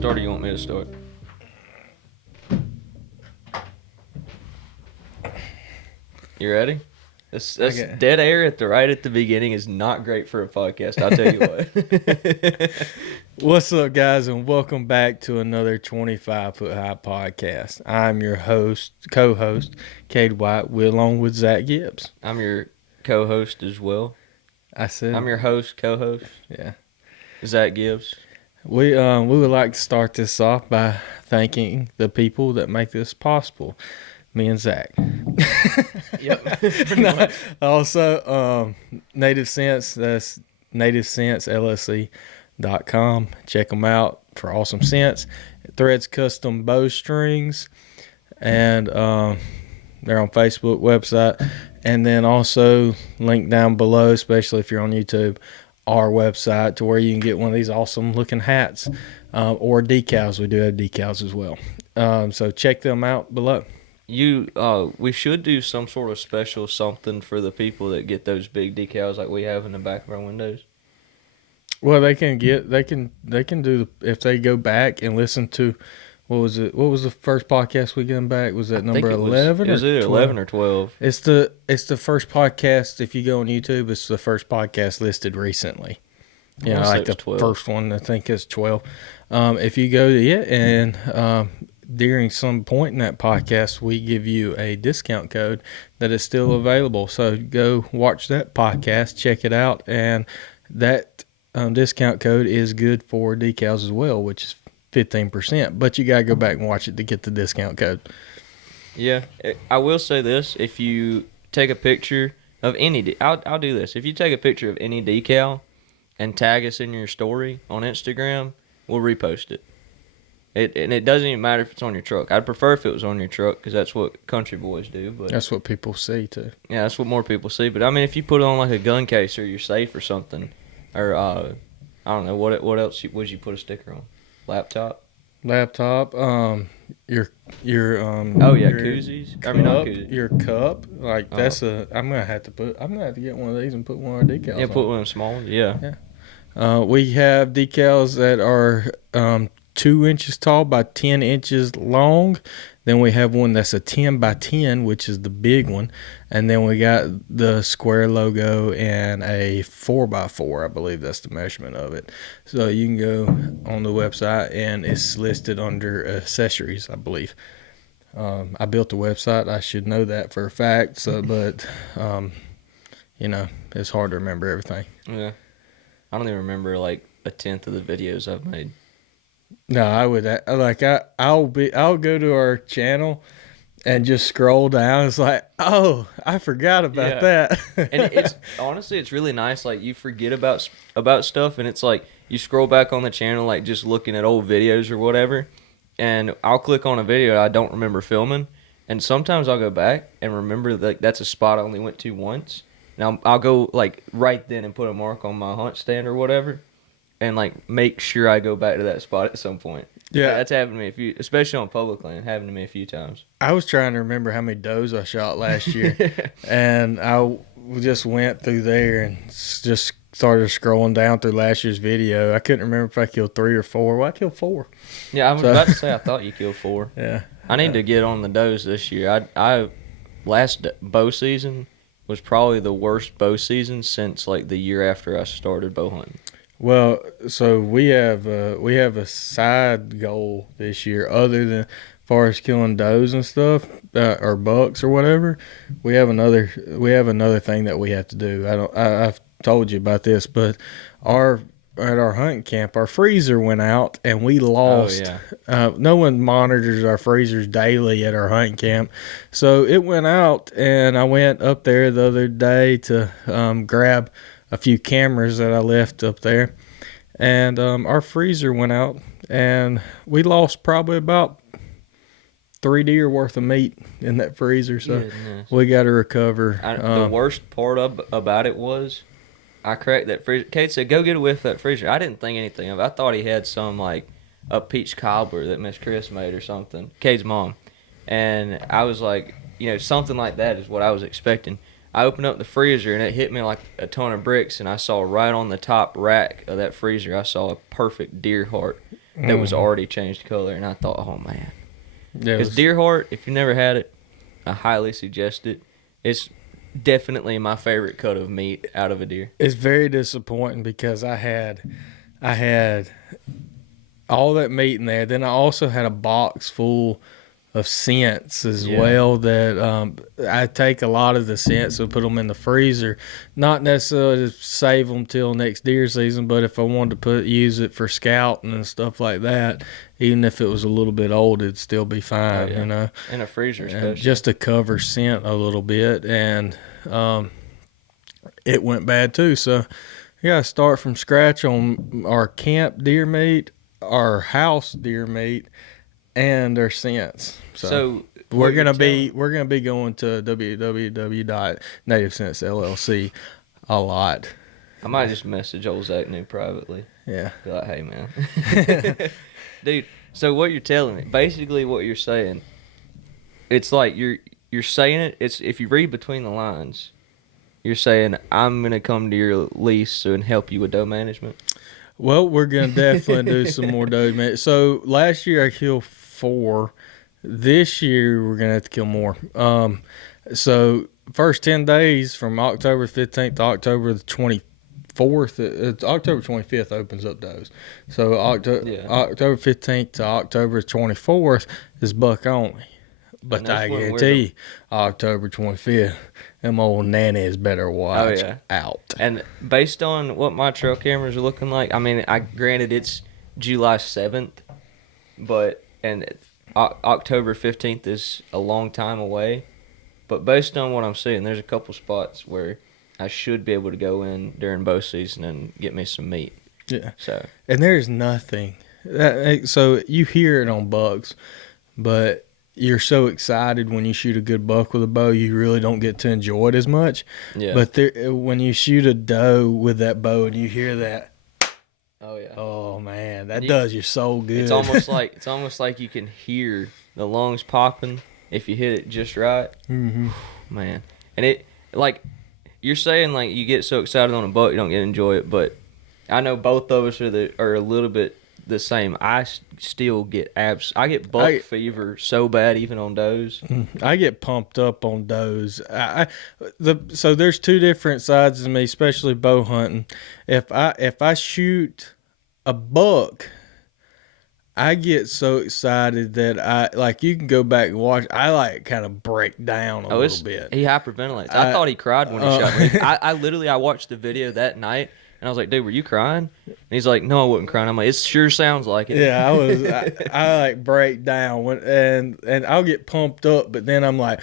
start or you want me to start? You ready? This dead air right at the beginning is not great for a podcast, I'll tell you what. What's up, guys, and welcome back to another 25 Foot High podcast. I'm your co-host, Cade White, along with Zach Gibbs. I'm your co-host as well. I'm your host, co-host. Yeah. Zach Gibbs. We would like to start this off by thanking the people that make this possible. Me and Zach. Yep. Also, Native Sense, that's nativesensellc.com. Check them out for awesome scents. Threads Custom Bowstrings, and they're on Facebook, website, and then also link down below, especially if you're on YouTube, our website to where you can get one of these awesome looking hats or decals. We do have decals as well. So check them out below. We should do some sort of special something for the people that get those big decals like we have in the back of our windows. Well, they can do if they go back and listen to what was the first podcast we got back? Was that number 11? It was either 11 or 12. It's the first podcast. If you go on YouTube, it's the first podcast listed recently. You know, like the 12. First one I think is 12. If you go to it and during some point in that podcast, we give you a discount code that is still available. So go watch that podcast, check it out, and that discount code is good for decals as well, which is 15%. But you gotta go back and watch it to get the discount code. Yeah, I will say this: if you take a picture of any, I'll do this. If you take a picture of any decal and tag us in your story on Instagram, we'll repost it. And it doesn't even matter if it's on your truck. I'd prefer if it was on your truck because that's what country boys do. But that's what people see too. Yeah, that's what more people see. But I mean, if you put it on like a gun case or your safe or something, or I don't know what else would you put a sticker on? Laptop. Your oh yeah, koozies. Cup, not koozies. Your cup, like that's I'm gonna have to get one of these and put one of our decals. Yeah, put one of them small ones. Yeah. We have decals that are 2 inches tall by 10 inches long. Then we have one that's a 10 by 10, which is the big one. And then we got the square logo and a 4 by 4. I believe that's the measurement of it. So you can go on the website and it's listed under accessories, I believe. I built the website. I should know that for a fact. So, but, it's hard to remember everything. Yeah. I don't even remember like a tenth of the videos I've made. No, I would I'll go to our channel and just scroll down. It's like, oh, I forgot about that. And it's really nice. Like you forget about stuff, and it's like you scroll back on the channel, like just looking at old videos or whatever. And I'll click on a video I don't remember filming, and sometimes I'll go back and remember that that's a spot I only went to once. Now I'll go like right then and put a mark on my hunt stand or whatever. And like make sure I go back to that spot at some point. Yeah, that's happened to me especially on public land. Happened to me a few times. I was trying to remember how many does I shot last year, and I just went through there and just started scrolling down through last year's video. I couldn't remember if I killed 3 or 4. Well, I killed 4. Yeah, I was about to say I thought you killed 4. Yeah, I need to get on the does this year. I last bow season was probably the worst bow season since like the year after I started bow hunting. Well, so we have a side goal this year other than far as killing does and stuff or bucks or whatever. We have another thing that we have to do. I've told you about this, but at our hunting camp, our freezer went out and we lost. Oh, yeah. No one monitors our freezers daily at our hunting camp, so it went out, and I went up there the other day to grab a few cameras that I left up there, and our freezer went out, and we lost probably about 3 deer worth of meat in that freezer. So we got to recover. The worst part about it was I cracked that freezer. Kate said, "Go get a whiff of that freezer." I didn't think anything of it. I thought he had some like a peach cobbler that Miss Chris made or something. Kate's mom, and I was like, something like that is what I was expecting. I opened up the freezer, and it hit me like a ton of bricks, and I saw right on the top rack of that freezer, I saw a perfect deer heart. that was already changed color, and I thought, oh man, Yeah, because deer heart, if you never had it, I highly suggest it. It's definitely my favorite cut of meat out of a deer. it's very disappointing because I had all that meat in there. Then I also had a box full of scents as well that I take a lot of the scents and put them in the freezer, not necessarily to save them till next deer season, but if I wanted to use it for scouting and stuff like that, even if it was a little bit old, it'd still be fine, you know. In a freezer, And especially. just to cover scent a little bit, and it went bad too. So you gotta start from scratch on our camp deer meat, our house deer meat, and their scents. So we're gonna be going to www.nativescents.llc a lot. I might just message old Zach New privately. Yeah. Be like, hey man, dude. So what you're telling me, basically, what you're saying, it's like you're saying it. It's if you read between the lines, you're saying I'm gonna come to your lease and help you with doe management. Well, we're gonna definitely do some more doe management. So last year I killed 4. This year we're gonna have to kill more. So first 10 days from October 15th to October the 24th, it's October 25th opens up does. So October 15th to October 24th is buck only. But I guarantee October 25th, them old nannies better watch out. And based on what my trail cameras are looking like, I mean, granted it's July 7th, but October 15th is a long time away. But based on what I'm seeing, there's a couple spots where I should be able to go in during bow season and get me some meat. Yeah. So. And there's nothing. So you hear it on bucks, but you're so excited when you shoot a good buck with a bow, you really don't get to enjoy it as much. Yeah. But when you shoot a doe with that bow and you hear that, oh yeah. Oh man, that does your soul good. It's almost like you can hear the lungs popping if you hit it just right. Mm-hmm. Man, and it like you're saying, like you get so excited on a buck you don't get to enjoy it, but I know both of us are a little bit the same. I still get I get buck fever so bad even on does. I get pumped up on does. So there's 2 different sides of me, especially bow hunting. If I shoot a buck, I get so excited that you can go back and watch. I kind of break down a little bit. He hyperventilates. I thought he cried when he shot me. I watched the video that night. And I was like, dude, were you crying? And he's like, no, I wasn't crying. I'm like, it sure sounds like it. Yeah, I was. I break down and I'll get pumped up, but then I'm like,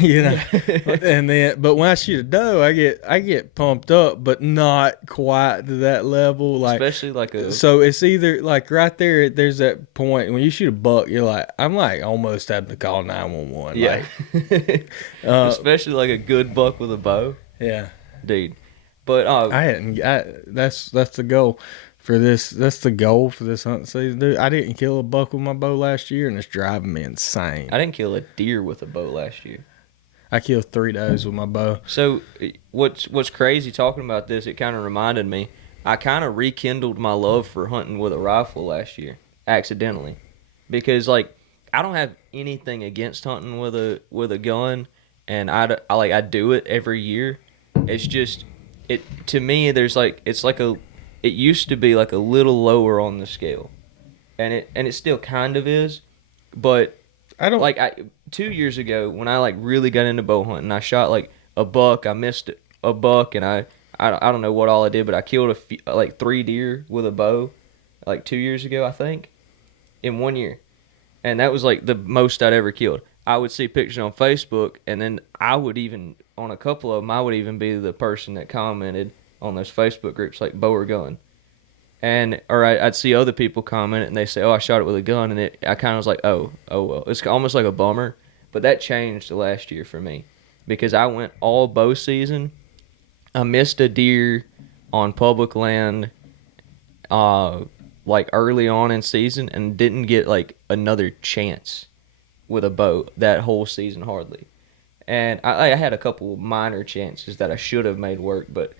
but when I shoot a doe, I get pumped up, but not quite to that level. Like, especially so it's either like right there. There's that point when you shoot a buck, you're like, I'm like almost having to call 911. Yeah, especially like a good buck with a bow. Yeah, dude. But that's the goal for this. That's the goal for this hunting season, dude. I didn't kill a buck with my bow last year, and it's driving me insane. I didn't kill a deer with a bow last year. I killed 3 does with my bow. So what's crazy talking about this? It kind of reminded me. I kind of rekindled my love for hunting with a rifle last year, accidentally, because I don't have anything against hunting with a gun, and I do it every year. It's just. To me, it used to be like a little lower on the scale, and it still kind of is, but I don't 2 years ago when I really got into bow hunting, I shot a buck. I missed a buck, and I don't know what all I did, but I killed 3 deer with a bow, 2 years ago I think, in 1 year, and that was the most I'd ever killed. I would see pictures on Facebook, and then I would even, on a couple of them, I would even be the person that commented on those Facebook groups, like bow or gun. Or I'd see other people comment, and they say, oh, I shot it with a gun, and I kind of was like, oh well. It's almost like a bummer, but that changed last year for me, because I went all bow season. I missed a deer on public land, early on in season, and didn't get, another chance with a bow that whole season hardly. And I had a couple minor chances that I should have made work, but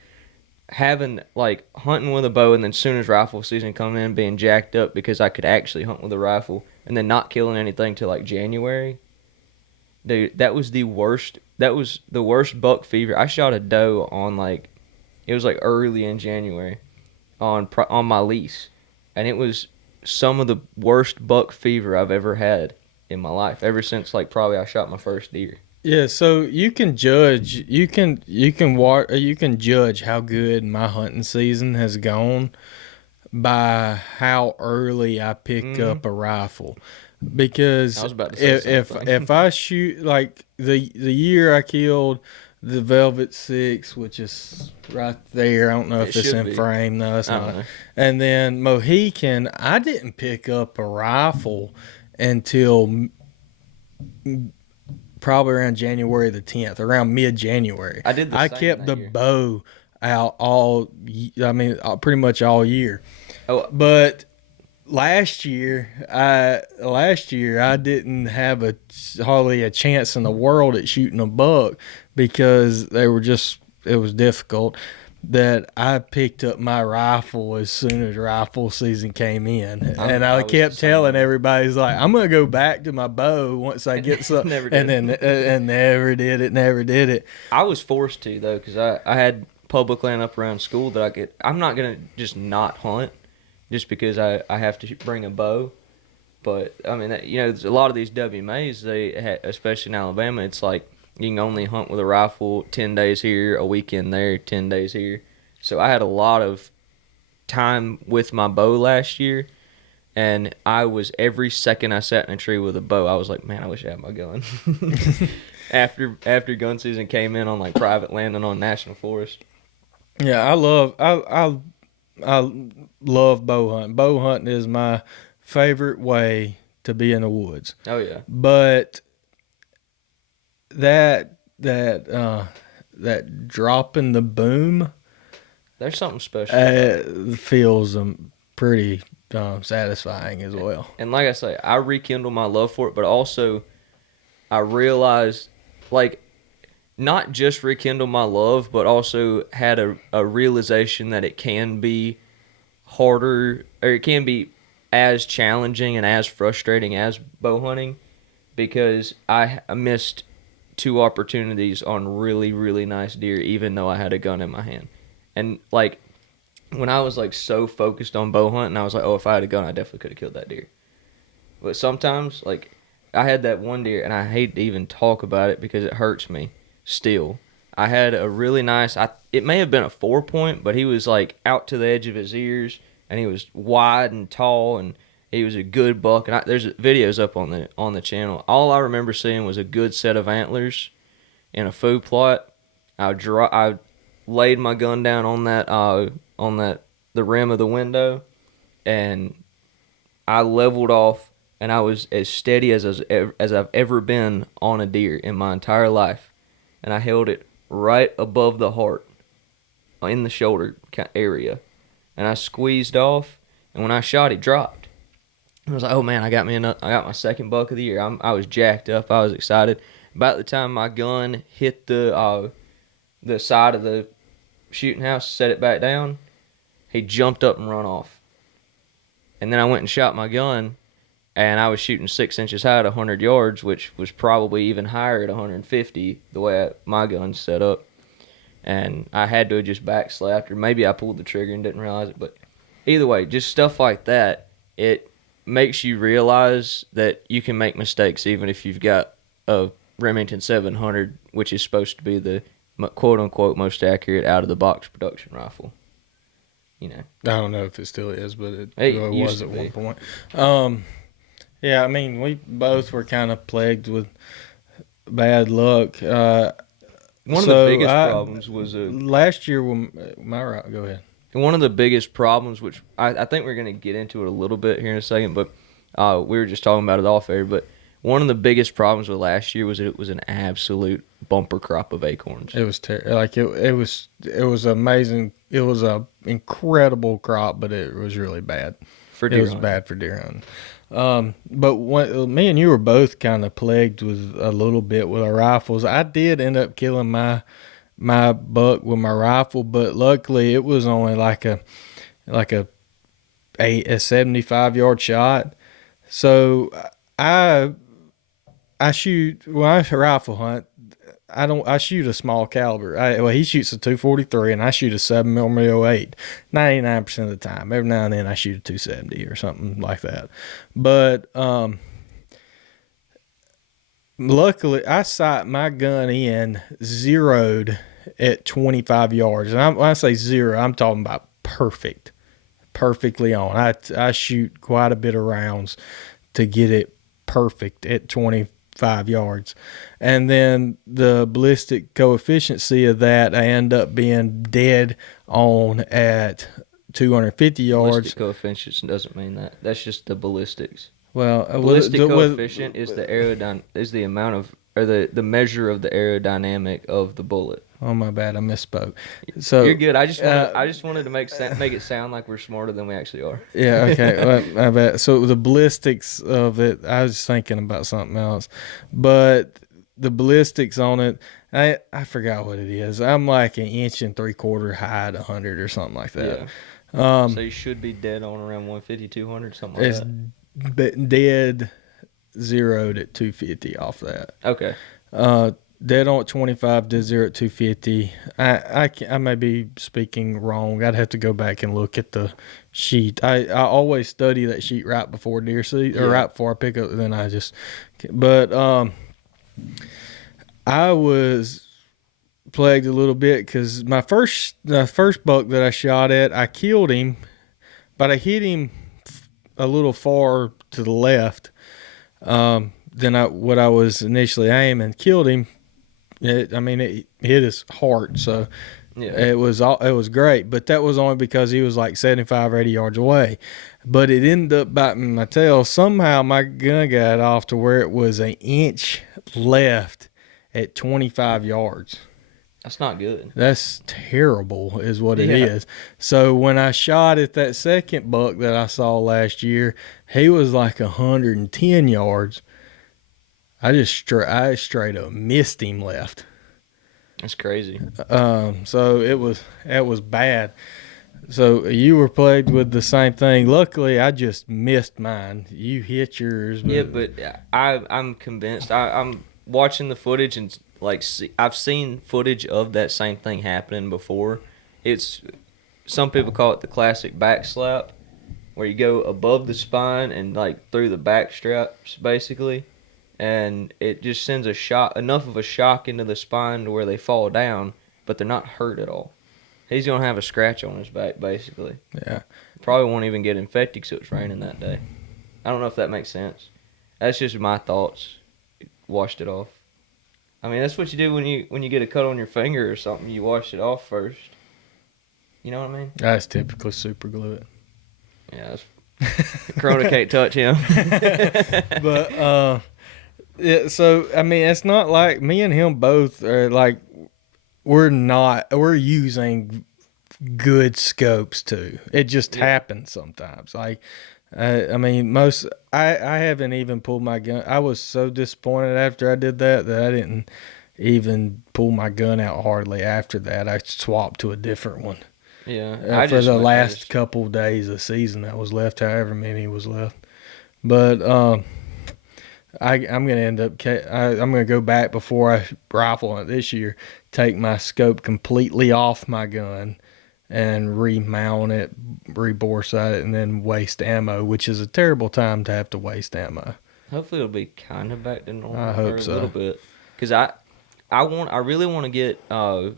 having like hunting with a bow, and then soon as rifle season coming in, being jacked up because I could actually hunt with a rifle, and then not killing anything till like January. Dude, that was the worst. That was the worst buck fever. I shot a doe on like, it was like early in January, on my lease, and it was some of the worst buck fever I've ever had in my life. Ever since like probably I shot my first deer. Yeah, so you can judge, you can judge how good my hunting season has gone by how early I pick Hmm. up a rifle. I Because was about to say the same thing. if I shoot like the year I killed the Velvet Six, which is right there, I don't know It if it's should in be. frame. No, it's I don't not. know. And then Mohican, I didn't pick up a rifle until probably around January the 10th, around mid January. I did the I same kept that the year. bow out pretty much all year. Oh, But last year I didn't have hardly a chance in the world at shooting a buck because it was difficult. That I picked up my rifle as soon as rifle season came in, and I I was the kept same telling way. everybody's like, "I'm gonna go back to my bow once I get some," Never and did. then and never did it. I was forced to though, because I had public land up around school that I could. I'm not gonna just not hunt, just because I have to bring a bow. But I mean, there's a lot of these WMAs, especially in Alabama, it's like you can only hunt with a rifle 10 days here, a weekend there, 10 days here. So I had a lot of time with my bow last year, and I was every second I sat in a tree with a bow, I was like, man, I wish I had my gun. After gun season came in on like private land and on national forest. Yeah, I love bow hunting. Bow hunting is my favorite way to be in the woods. Oh yeah, But that dropping the boom there's something special about it. feels pretty satisfying as well. And like I say, I rekindle my love for it, but also I realized, like, not just rekindle my love, but also had a realization that it can be harder, or it can be as challenging and as frustrating as bow hunting, because I missed two opportunities on really, really nice deer, even though I had a gun in my hand. And, like, when I was, like, so focused on bow hunting, I was like, oh, if I had a gun, I definitely could have killed that deer. But sometimes, like, I had that one deer, and I hate to even talk about it because it hurts me still. I had a really nice, it may have been a 4-point, but he was like out to the edge of his ears, and he was wide and tall, and he was a good buck. And there's videos up on the channel. All I remember seeing was a good set of antlers in a foo plot. I laid my gun down on the rim of the window, and I leveled off, and I was as steady as I've ever been on a deer in my entire life, and I held it right above the heart, in the shoulder area, and I squeezed off, and when I shot, it dropped. I was like, "Oh man, I got my second buck of the year." I was jacked up. I was excited. About the time my gun hit the side of the shooting house, set it back down, he jumped up and run off. And then I went and shot my gun, and I was shooting 6 inches high at 100 yards, which was probably even higher at 150 the way my gun's set up. And I had to have just backslapped, or maybe I pulled the trigger and didn't realize it. But either way, just stuff like that, it makes you realize that you can make mistakes even if you've got a Remington 700, which is supposed to be the quote-unquote most accurate out-of-the-box production rifle. You know, I don't know if it still is, but it it really used was to at be. one point. Yeah, I mean, we both were kind of plagued with bad luck. One of the biggest problems was last year when my right. Go ahead. one of the biggest problems, which I think we're going to get into it a little bit here in a second, but we were just talking about it off air. But one of the biggest problems with last year was that it was an absolute bumper crop of acorns. It was like it was amazing. It was a incredible crop, but it was really bad. For It deer was hunting. bad for deer hunting. But me and you were both kind of plagued with a little bit with our rifles. I did end up killing my my buck with my rifle, but luckily it was only like a 75-yard shot. So I shoot when I rifle hunt. I shoot a small caliber. He shoots a 243 and I shoot a 7mm 08. 99% of the time. Every now and then I shoot a 270 or something like that. But luckily I sight my gun in zeroed at 25 yards. And when I say zero, I'm talking about perfectly on. I shoot quite a bit of rounds to get it perfect at 25 yards. And then the ballistic coefficient of that, I end up being dead on at 250 yards. Ballistic coefficient doesn't mean that. That's just the ballistics. Well, ballistic coefficient is the amount of, or the measure of the aerodynamic of the bullet. Oh my bad, I misspoke. So you're good. I just wanted to make it sound like we're smarter than we actually are. Yeah, okay. My bad. So the ballistics of it, I was thinking about something else, but the ballistics on it, I forgot what it is. I'm like 1 3/4 inch high at 100 or something like that. Yeah. So you should be dead on around 150, 200, something like that. It's dead zeroed at 250 off that. Okay. Dead on at 25, dead zero at 250. I may be speaking wrong. I'd have to go back and look at the sheet. I always study that sheet right before deer season, or right before I pick up. Then I just, but I was plagued a little bit because the first buck that I shot at, I killed him, but I hit him a little far to the left than what I was initially aiming. Killed him. It hit his heart, so it was great. But that was only because he was like 75 or 80 yards away. But it ended up biting my tail. Somehow my gun got off to where it was 1 inch left at 25 yards. That's not good. That's terrible is what it is. So when I shot at that second buck that I saw last year, he was like 110 yards. I straight up missed him left. That's crazy. So it was bad. So you were plagued with the same thing. Luckily, I just missed mine. You hit yours. But I'm convinced. I'm watching the footage and I've seen footage of that same thing happening before. Some people call it the classic back slap, where you go above the spine and like through the back straps basically. And it just sends enough of a shock into the spine to where they fall down, but they're not hurt at all. He's going to have a scratch on his back, basically. Yeah. Probably won't even get infected because it was raining that day. I don't know if that makes sense. That's just my thoughts. Washed it off. I mean, that's what you do when you get a cut on your finger or something. You wash it off first. You know what I mean? That's typically super glue it. Yeah, Corona can't touch him. But yeah, so I mean, it's not like me and him both are like we're using good scopes too. It just happens sometimes. Like I mean, I haven't even pulled my gun. I was so disappointed after I did that I didn't even pull my gun out hardly after that. I swapped to a different one. Yeah, for the last couple days of season that was left, however many was left. But I'm gonna end up. I'm gonna go back before I rifle it this year. Take my scope completely off my gun and remount it, rebore sight it, and then waste ammo, which is a terrible time to have to waste ammo. Hopefully, it'll be kind of back to normal. I hope so. A little bit, because I really want to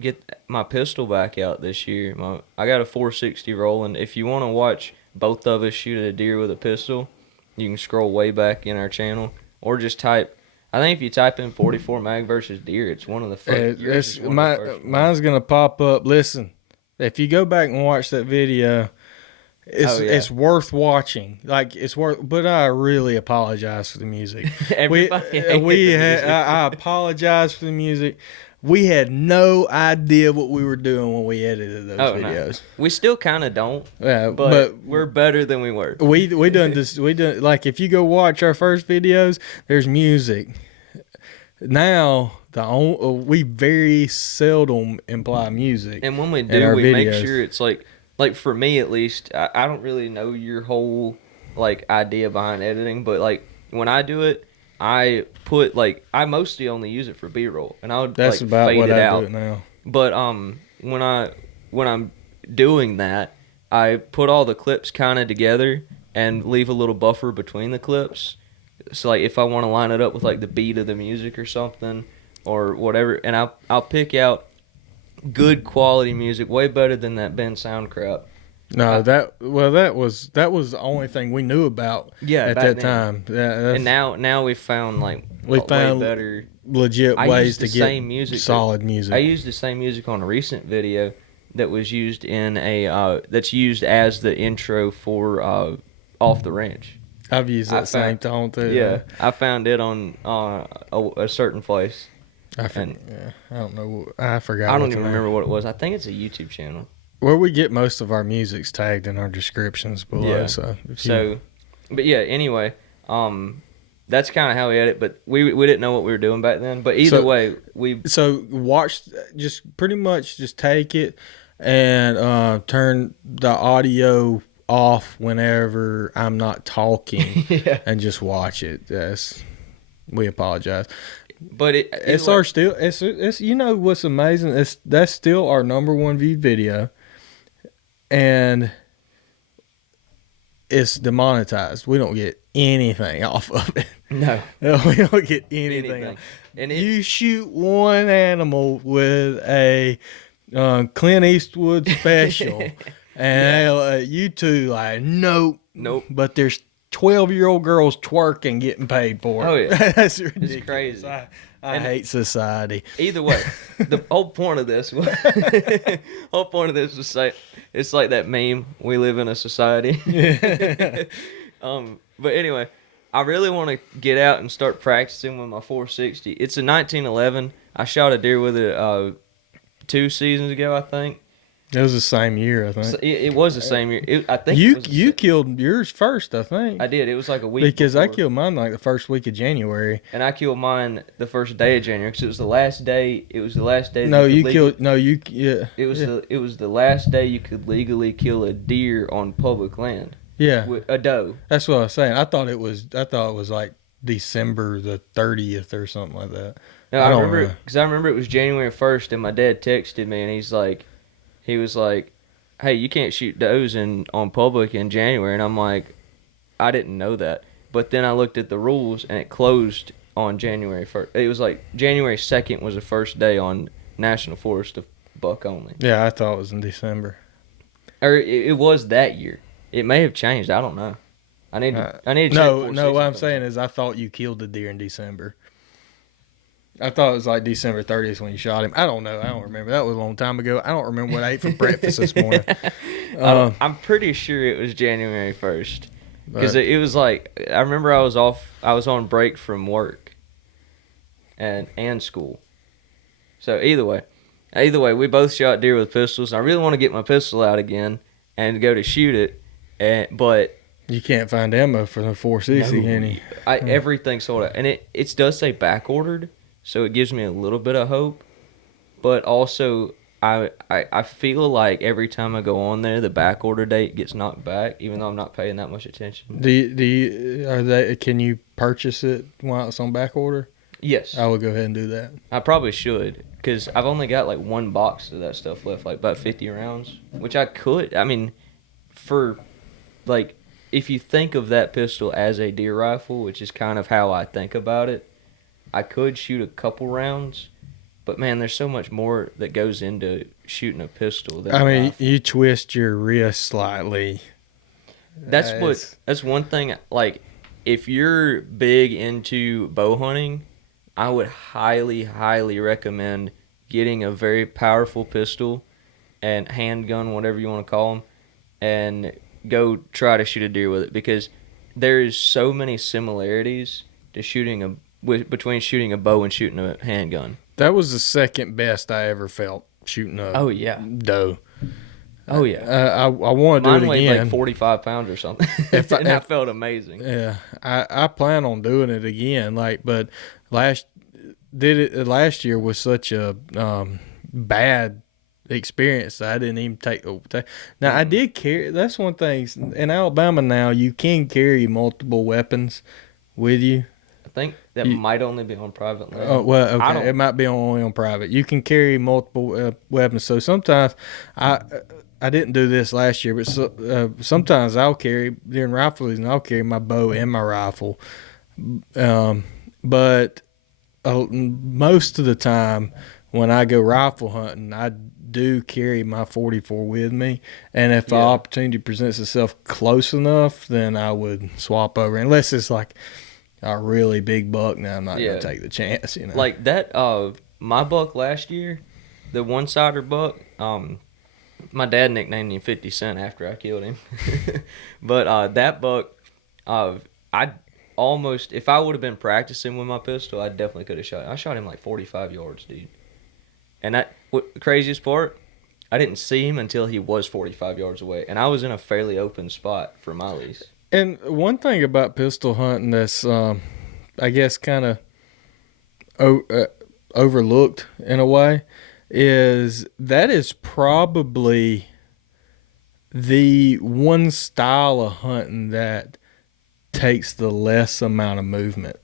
get my pistol back out this year. I got a 460 rolling. If you want to watch both of us shoot at a deer with a pistol, you can scroll way back in our channel, or just type. I think if you type in 44 mag versus deer, it's one of the first. Mine's gonna pop up. Listen, if you go back and watch that video, it's worth watching. Like it's worth. But I really apologize for the music. I apologize for the music. We had no idea what we were doing when we edited those videos. No. We still kind of don't. Yeah, but we're better than we were. We done this. We done like if you go watch our first videos, there's music. now we very seldom imply music. And when we in do, our we make videos. sure it's like for me at least, I don't really know your whole like idea behind editing, but like when I do it, I put like I mostly only use it for B-roll, and I would That's like about fade what it I out. do it now. But when I'm doing that, I put all the clips kind of together and leave a little buffer between the clips. So like if I want to line it up with like the beat of the music or something or whatever, and I'll pick out good quality music, way better than that Ben Sound crap. No, that was the only thing we knew about at back that then. time. Yeah, And now we've found like we way found better. legit I ways used to the get same music solid music. I used the same music on a recent video that was used in a that's used as the intro for Off the Ranch. I've used that same tone too. Yeah, I found it on a certain place. I don't know. I forgot. I don't even remember what it was. I think it's a YouTube channel. Where we get most of our music's tagged in our descriptions below. Yeah. So, But yeah. Anyway, that's kind of how we edit. But we didn't know what we were doing back then. But either way, so watch. Just pretty much just take it and turn the audio off whenever I'm not talking, yeah. and just watch it. We apologize. But It's our still. It's you know what's amazing? That's still our number one viewed video, and it's demonetized. We don't get anything off of it. No, we don't get anything. And you shoot one animal with a Clint Eastwood special, and you two like nope. But there's 12-year-old girls twerking getting paid for it. Oh yeah, that's ridiculous. It's crazy. I hate society. Either way, the whole point of this was say it's like that meme. We live in a society. But anyway, I really want to get out and start practicing with my 460. It's a 1911. I shot a deer with it 2 seasons ago, I think. It was the same year, I think. So it was the same year. I think you killed yours first, I think. I did. It was like a week because before. I killed mine like the first week of January, and I killed mine the first day of January because it was the last day. It was the last day. No, you killed. No, you. Yeah. It was the last day you could legally kill a deer on public land. Yeah. With a doe. That's what I was saying. I thought it was like December the 30th or something like that. No, I remember it was January 1st, and my dad texted me, and he was like, "Hey, you can't shoot does on public in January," and I'm like, "I didn't know that." But then I looked at the rules, and it closed on January 1st. It was like January 2nd was the first day on National Forest of buck only. Yeah, I thought it was in December. Or it was that year. It may have changed. I don't know. I need to check. No. What I'm saying is, I thought you killed the deer in December. I thought it was like December 30th when you shot him. I don't know. I don't remember. That was a long time ago. I don't remember what I ate for breakfast this morning. I'm pretty sure it was January 1st. Because it was like, I remember I was on break from work and school. So either way, we both shot deer with pistols. I really want to get my pistol out again and go to shoot it. But you can't find ammo for the 460 any. Everything sold out, and it does say back ordered, so it gives me a little bit of hope. But also, I feel like every time I go on there, the back order date gets knocked back, even though I'm not paying that much attention. Can you purchase it while it's on back order? Yes, I would go ahead and do that. I probably should, because I've only got like one box of that stuff left, like about 50 rounds, which I could. I mean, for like, if you think of that pistol as a deer rifle, which is kind of how I think about it, I could shoot a couple rounds, but man, there's so much more that goes into shooting a pistol than a rifle. You twist your wrist slightly. That's one thing. Like, if you're big into bow hunting, I would highly, highly recommend getting a very powerful pistol and handgun, whatever you want to call them, and go try to shoot a deer with it, because there is so many similarities to between shooting a bow and shooting a handgun. That was the second best I ever felt shooting a doe. Oh yeah. I want to do it again. Mine weighed like 45 pounds or something, and I felt amazing. Yeah, I plan on doing it again. But did it last year was such a bad experience that I didn't even take. Now I did carry. That's one thing in Alabama now. You can carry multiple weapons with you. I think that might only be on private land. Oh well, I okay. It might be only on private. You can carry multiple weapons. So sometimes I didn't do this last year, but sometimes I'll carry during rifle season. I'll carry my bow and my rifle. But most of the time when I go rifle hunting, I do carry my 44 with me, and if the opportunity presents itself close enough, then I would swap over. Unless it's like a really big buck, now I'm not gonna take the chance. You know, like that. My buck last year, the one-sider buck. My dad nicknamed him 50 Cent after I killed him. But that buck, I almost, if I would have been practicing with my pistol, I definitely could have shot him. I shot him like 45 yards, dude. And what the craziest part, I didn't see him until he was 45 yards away. And I was in a fairly open spot for my lease. And one thing about pistol hunting that's, I guess, kind of overlooked in a way, is that is probably the one style of hunting that takes the less amount of movement.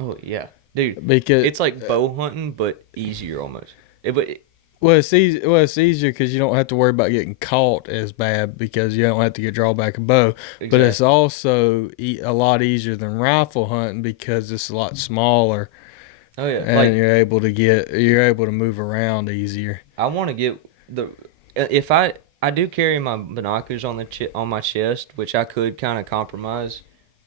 Oh, yeah. Dude, because it's like bow hunting, but easier almost. It's easier because you don't have to worry about getting caught as bad because you don't have to get draw back a bow. Exactly. But it's also a lot easier than rifle hunting because it's a lot smaller. Oh yeah, and you're able to move around easier. I want to get if I do carry my binoculars on my chest, which I could kind of compromise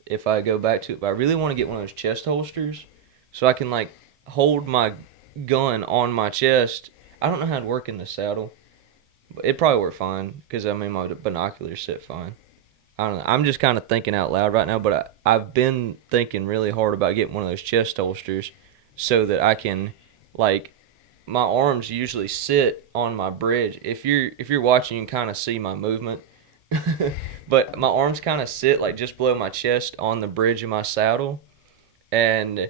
if I go back to it. But I really want to get one of those chest holsters so I can like hold my gun on my chest. I don't know how to work in the saddle, but it probably work fine because I mean my binoculars sit fine. I don't know. I'm just kind of thinking out loud right now, but I've been thinking really hard about getting one of those chest holsters so that I can, like, my arms usually sit on my bridge. If you're watching, you can kind of see my movement, but my arms kind of sit like just below my chest on the bridge of my saddle, and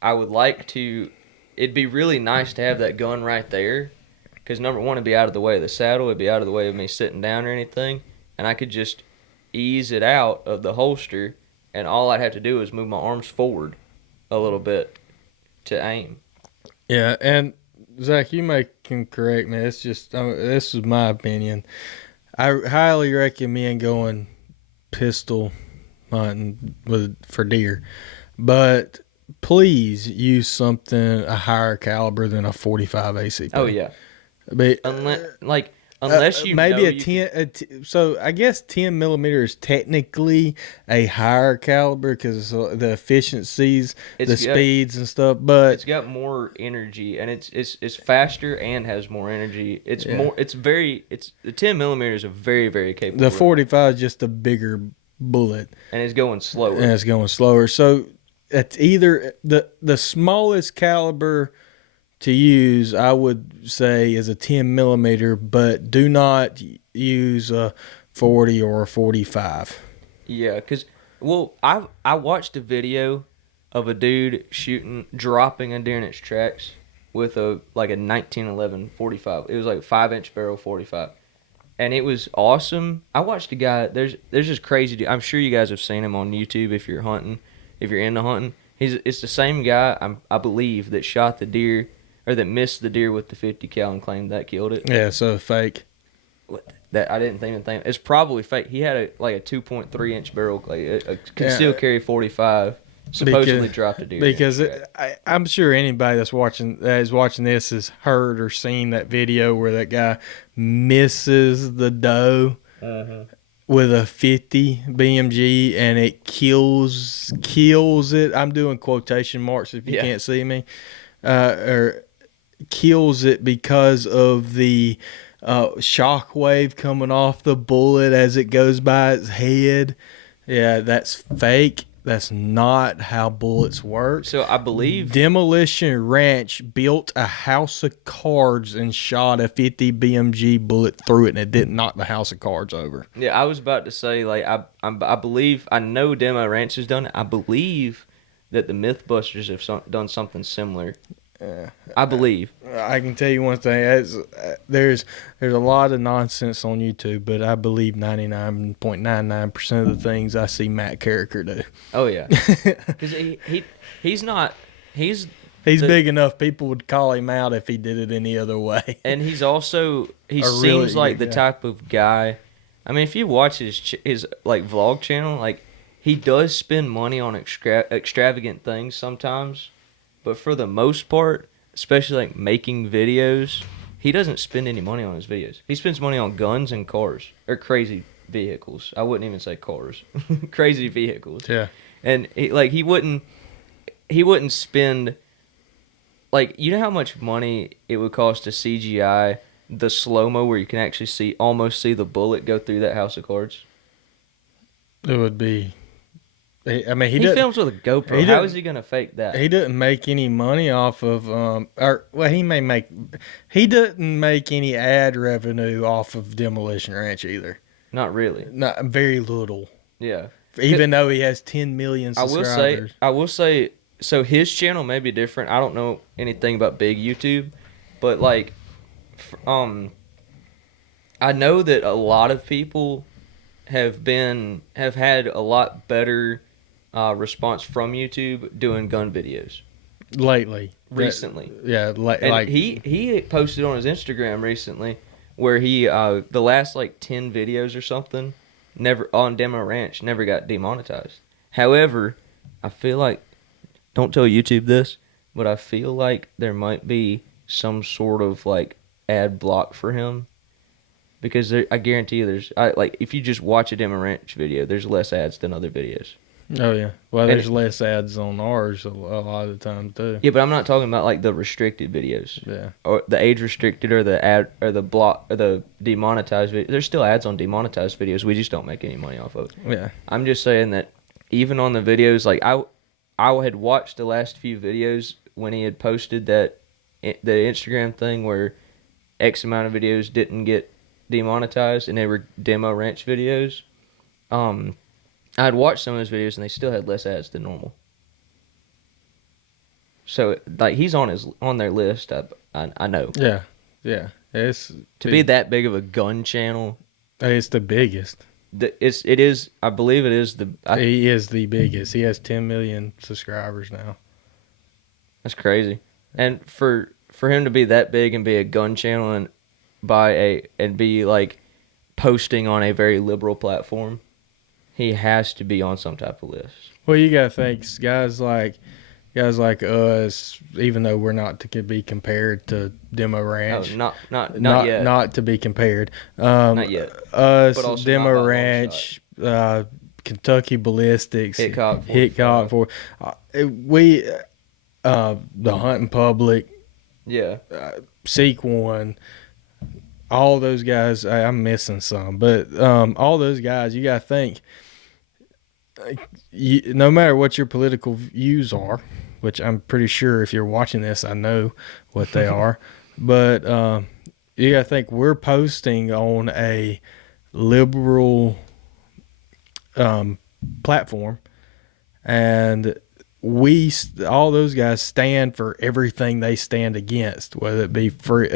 I would like to. It'd be really nice to have that gun right there, because number one, it'd be out of the way of the saddle, it'd be out of the way of me sitting down or anything, and I could just ease it out of the holster, and all I'd have to do is move my arms forward a little bit to aim. Yeah, and Zach, you can correct me. It's just this is my opinion. I highly recommend going pistol hunting for deer, but please use something a higher caliber than a 45 ACP. Oh yeah, but unless you maybe know a 10. So I guess 10 millimeter is technically a higher caliber because the efficiencies, speeds and stuff. But it's got more energy and it's faster and has more energy. It's more. The 10 millimeter is a very very capable. The 45 is just a bigger bullet and it's going slower. So it's either the smallest caliber to use, I would say, is a 10 millimeter, but do not use a 40 or a 45. Yeah, because, I watched a video of a dude dropping a deer in its tracks with a 1911 45. It was like 5-inch barrel 45. And it was awesome. I watched a guy, there's this crazy dude. I'm sure you guys have seen him on YouTube if you're hunting, if you're into hunting. It's the same guy, I believe, that shot the deer, or that missed the deer with the 50 cal and claimed that killed it. Yeah, so fake. That I didn't even think. It's probably fake. He had a 2.3-inch barrel, a concealed carry 45. Supposedly dropped a deer. Because I'm sure anybody that is watching this has heard or seen that video where that guy misses the doe with a 50 BMG and it kills it. I'm doing quotation marks if you can't see me. Or kills it because of the shock wave coming off the bullet as it goes by its head. Yeah, that's fake. That's not how bullets work. So I believe Demolition Ranch built a house of cards and shot a 50 BMG bullet through it, and it didn't knock the house of cards over. Yeah, I was about to say, I believe, I know Demo Ranch has done it. I believe that the Mythbusters have done something similar. I believe. I can tell you one thing. There's a lot of nonsense on YouTube, but I believe 99.99% of the things I see Matt Carricker do. Oh yeah, because he's not He's the- big enough. People would call him out if he did it any other way. and he Or seems really, like the yeah. type of guy. I mean, if you watch his like vlog channel, like he does spend money on extravagant things sometimes, but for the most part, especially like making videos, he doesn't spend any money on his videos. He spends money on guns and cars or crazy vehicles. I wouldn't even say cars, crazy vehicles. Yeah. And he wouldn't spend, like, you know how much money it would cost to CGI the slow-mo where you can actually almost see the bullet go through that house of cards? It would be. I mean, He films with a GoPro. How is he going to fake that? He doesn't make any money off of he doesn't make any ad revenue off of Demolition Ranch either. Not really. Not very little. Yeah. Even though he has 10 million subscribers. I will say, so his channel may be different. I don't know anything about big YouTube, but like, I know that a lot of people have had a lot better response from YouTube doing gun videos Lately. recently. And He posted on his Instagram recently where he the last like 10 videos or something never on Demo Ranch never got demonetized. However, I feel like, don't tell YouTube this, but I feel like there might be some sort of like ad block for him, because I guarantee you like if you just watch a Demo Ranch video, there's less ads than other videos. Oh yeah. Well, there's less ads on ours a lot of the time too. Yeah, but I'm not talking about like the restricted videos. Yeah. Or the age restricted or the ad or the block or the demonetized video. There's still ads on demonetized videos. We just don't make any money off of it. Yeah. I'm just saying that even on the videos, like I had watched the last few videos when he had posted the Instagram thing where X amount of videos didn't get demonetized and they were Demo Ranch videos. I had watched some of his videos and they still had less ads than normal. So like he's on their list. I know. Yeah. Yeah. It's To be that big of a gun channel, it's the biggest. it is. I believe it is He is the biggest. He has 10 million subscribers now. That's crazy. And for him to be that big and be a gun channel and be like posting on a very liberal platform, he has to be on some type of list. Well, you gotta think, guys like us, even though we're not to be compared to Demo Ranch. Oh, not yet. Not to be compared. Not yet. Us, But also Demo not by a long Ranch, Kentucky Ballistics, Hitchcock for the Hunting Public, Yeah. Seek One. All those guys, I'm missing some, but all those guys, you got to think, no matter what your political views are, which I'm pretty sure if you're watching this, I know what they are, but you got to think we're posting on a liberal platform, and all those guys stand for everything they stand against, whether it be free,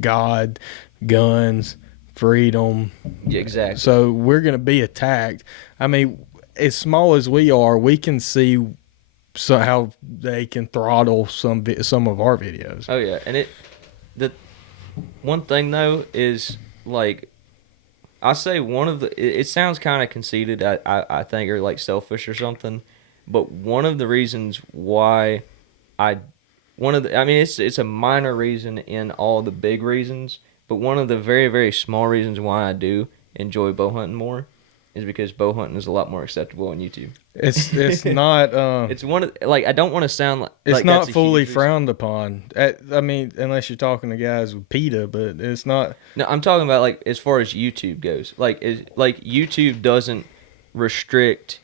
God, guns, freedom. Yeah, exactly. So we're going to be attacked. I mean, as small as we are, we can see how they can throttle some of our videos. Oh yeah, and the one thing though is like, I say it sounds kind of conceited. I think, or like selfish or something. But one of the reasons why it's a minor reason in all the big reasons, but one of the very, very small reasons why I do enjoy bow hunting more is because bow hunting is a lot more acceptable on YouTube. It's not. It's one of, like, I don't want to sound like it's not that's a fully huge reason. frowned upon. I mean, unless you're talking to guys with PETA, but it's not. No, I'm talking about like as far as YouTube goes. Like YouTube doesn't restrict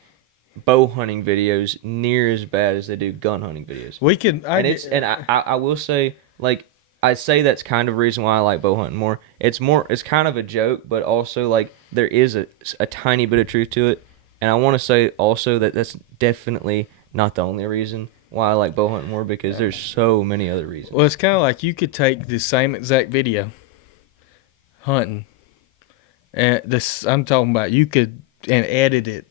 bow hunting videos near as bad as they do gun hunting videos. We can. I will say, like, I say that's kind of the reason why I like bow hunting more. It's kind of a joke, but also like there is a tiny bit of truth to it. And I want to say also that that's definitely not the only reason. why I like bow hunting more, because there's so many other reasons. Well, it's kind of like you could take the same exact video hunting, and this I'm talking about. You could and edit it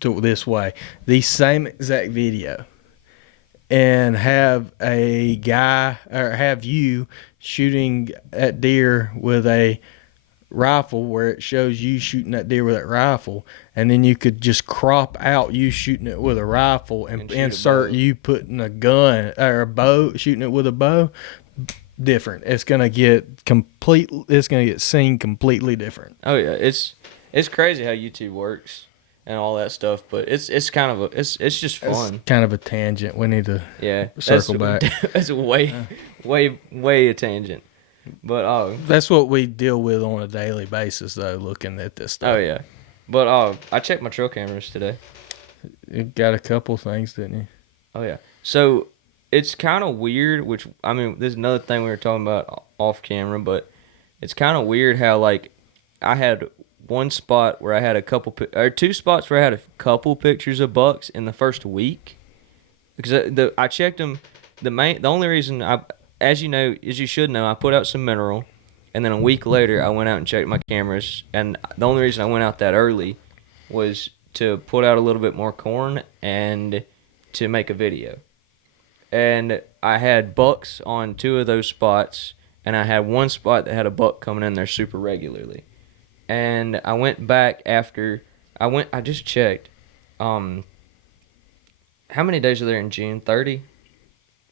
to this way, the same exact video, and have a guy or have you shooting at deer with a rifle where it shows you shooting that deer with that rifle, and then you could just crop out you shooting it with a rifle and shoot a insert bow. you putting a gun or a bow, shooting it with a bow. Different. It's gonna get seen completely different. Oh yeah, it's crazy how YouTube works and all that stuff, but it's kind of it's just fun. It's kind of a tangent. We need to circle back. That's way a tangent. But that's what we deal with on a daily basis, though. Looking at this stuff. oh yeah, but I checked my trail cameras today. You got a couple things, didn't you? Oh yeah, so it's kind of weird. Which I mean, there's another thing we were talking about off camera, but it's kind of weird how like I had one spot where I had or two spots where I had a couple pictures of bucks in the first week, because I checked them. The only reason as you should know, I put out some mineral, and then a week later I went out and checked my cameras, and the only reason I went out that early was to put out a little bit more corn and to make a video. And I had bucks on two of those spots, and I had one spot that had a buck coming in there super regularly. And I went back after I just checked. How many days are there in June? 30?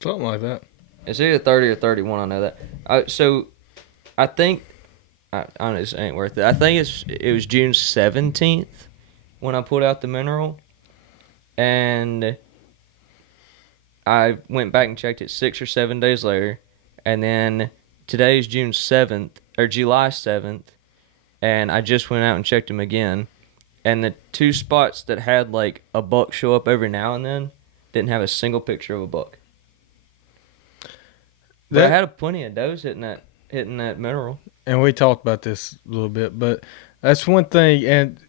Something like that. It's either 30 or 31, I know that. So I think I don't know, this ain't worth it. I think it was June 17th when I put out the mineral. And I went back and checked it 6 or 7 days later, and then today's June 7th or July 7th, and I just went out and checked them again, and the two spots that had like a buck show up every now and then didn't have a single picture of a buck. But I had plenty of does hitting that mineral. And we talked about this a little bit, but that's one thing, and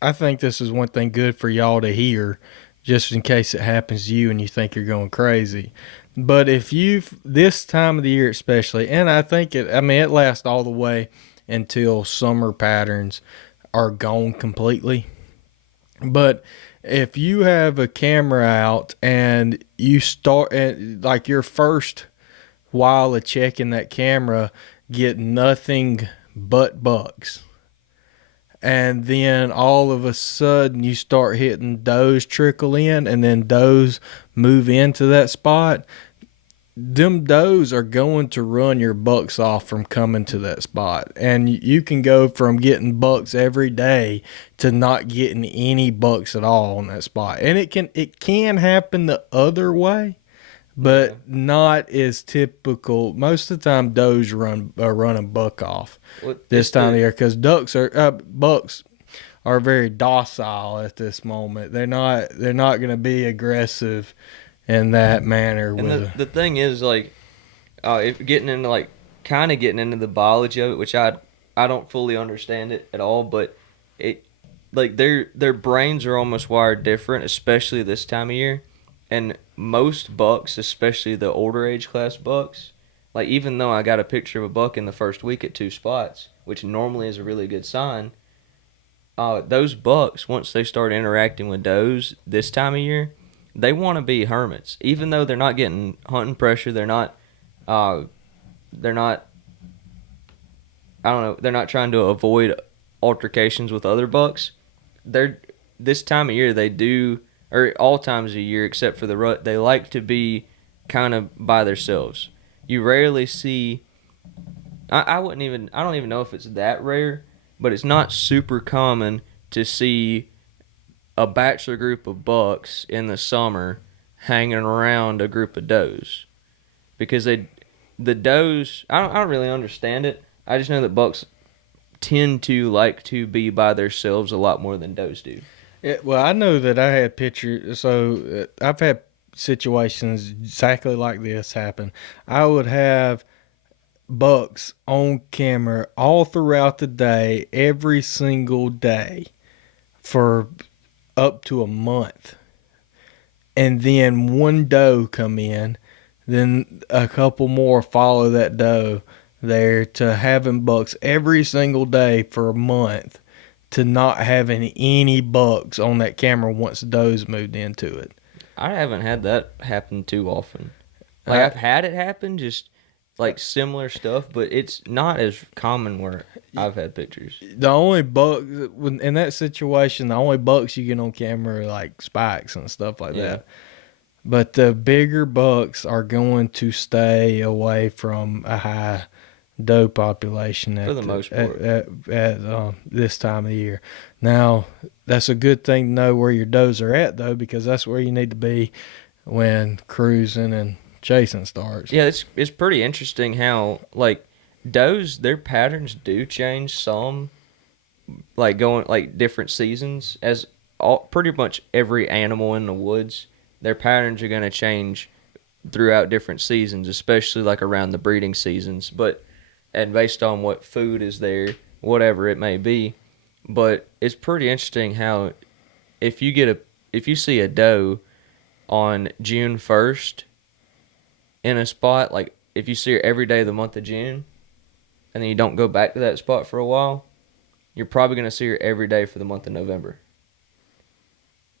I think this is one thing good for y'all to hear, just in case it happens to you and you think you're going crazy. But if this time of the year especially, and I think it lasts all the way until summer patterns are gone completely. But if you have a camera out and you start, like your first while of checking that camera, get nothing but bucks, and then all of a sudden you start hitting does trickle in, and then does move into that spot, them does are going to run your bucks off from coming to that spot. And you can go from getting bucks every day to not getting any bucks at all on that spot. And it can happen the other way, but not as typical. Most of the time does run a buck off this time of year, because bucks are very docile at this moment. They're not going to be aggressive in that manner. And the thing is, like, if getting into the biology of it, which I don't fully understand it at all, but it, like, their brains are almost wired different, especially this time of year. And most bucks, especially the older age class bucks, like, even though I got a picture of a buck in the first week at two spots, which normally is a really good sign, those bucks, once they start interacting with does this time of year, they want to be hermits. Even though they're not getting hunting pressure, they're not trying to avoid altercations with other bucks. This time of year they do, or all times of year except for the rut, they like to be kind of by themselves. You rarely see, I don't even know if it's that rare, but it's not super common to see a bachelor group of bucks in the summer hanging around a group of does, because the does, I don't really understand it. I just know that bucks tend to like to be by themselves a lot more than does do. Yeah, well, I know that I had pictures, so I've had situations exactly like this happen. I would have bucks on camera all throughout the day, every single day, for up to a month. and then one doe come in, then a couple more follow that doe there, to having bucks every single day for a month, to not having any bucks on that camera once does moved into it. I haven't had that happen too often. Like, I've had it happen, just like similar stuff, but it's not as common where I've had pictures. The only bucks in that situation, the only bucks you get on camera are like spikes and stuff like Yeah. that. But the bigger bucks are going to stay away from a high doe population For the most part. at this time of the year. Now, that's a good thing to know where your does are at, though, because that's where you need to be when cruising and chasing starts. Yeah, it's pretty interesting how, like, does, their patterns do change some, like, going, like, different seasons. As pretty much every animal in the woods, their patterns are going to change throughout different seasons, especially, like, around the breeding seasons. And based on what food is there, whatever it may be. But it's pretty interesting how if you see a doe on June 1st in a spot, like if you see her every day of the month of June, and then you don't go back to that spot for a while, you're probably going to see her every day for the month of November.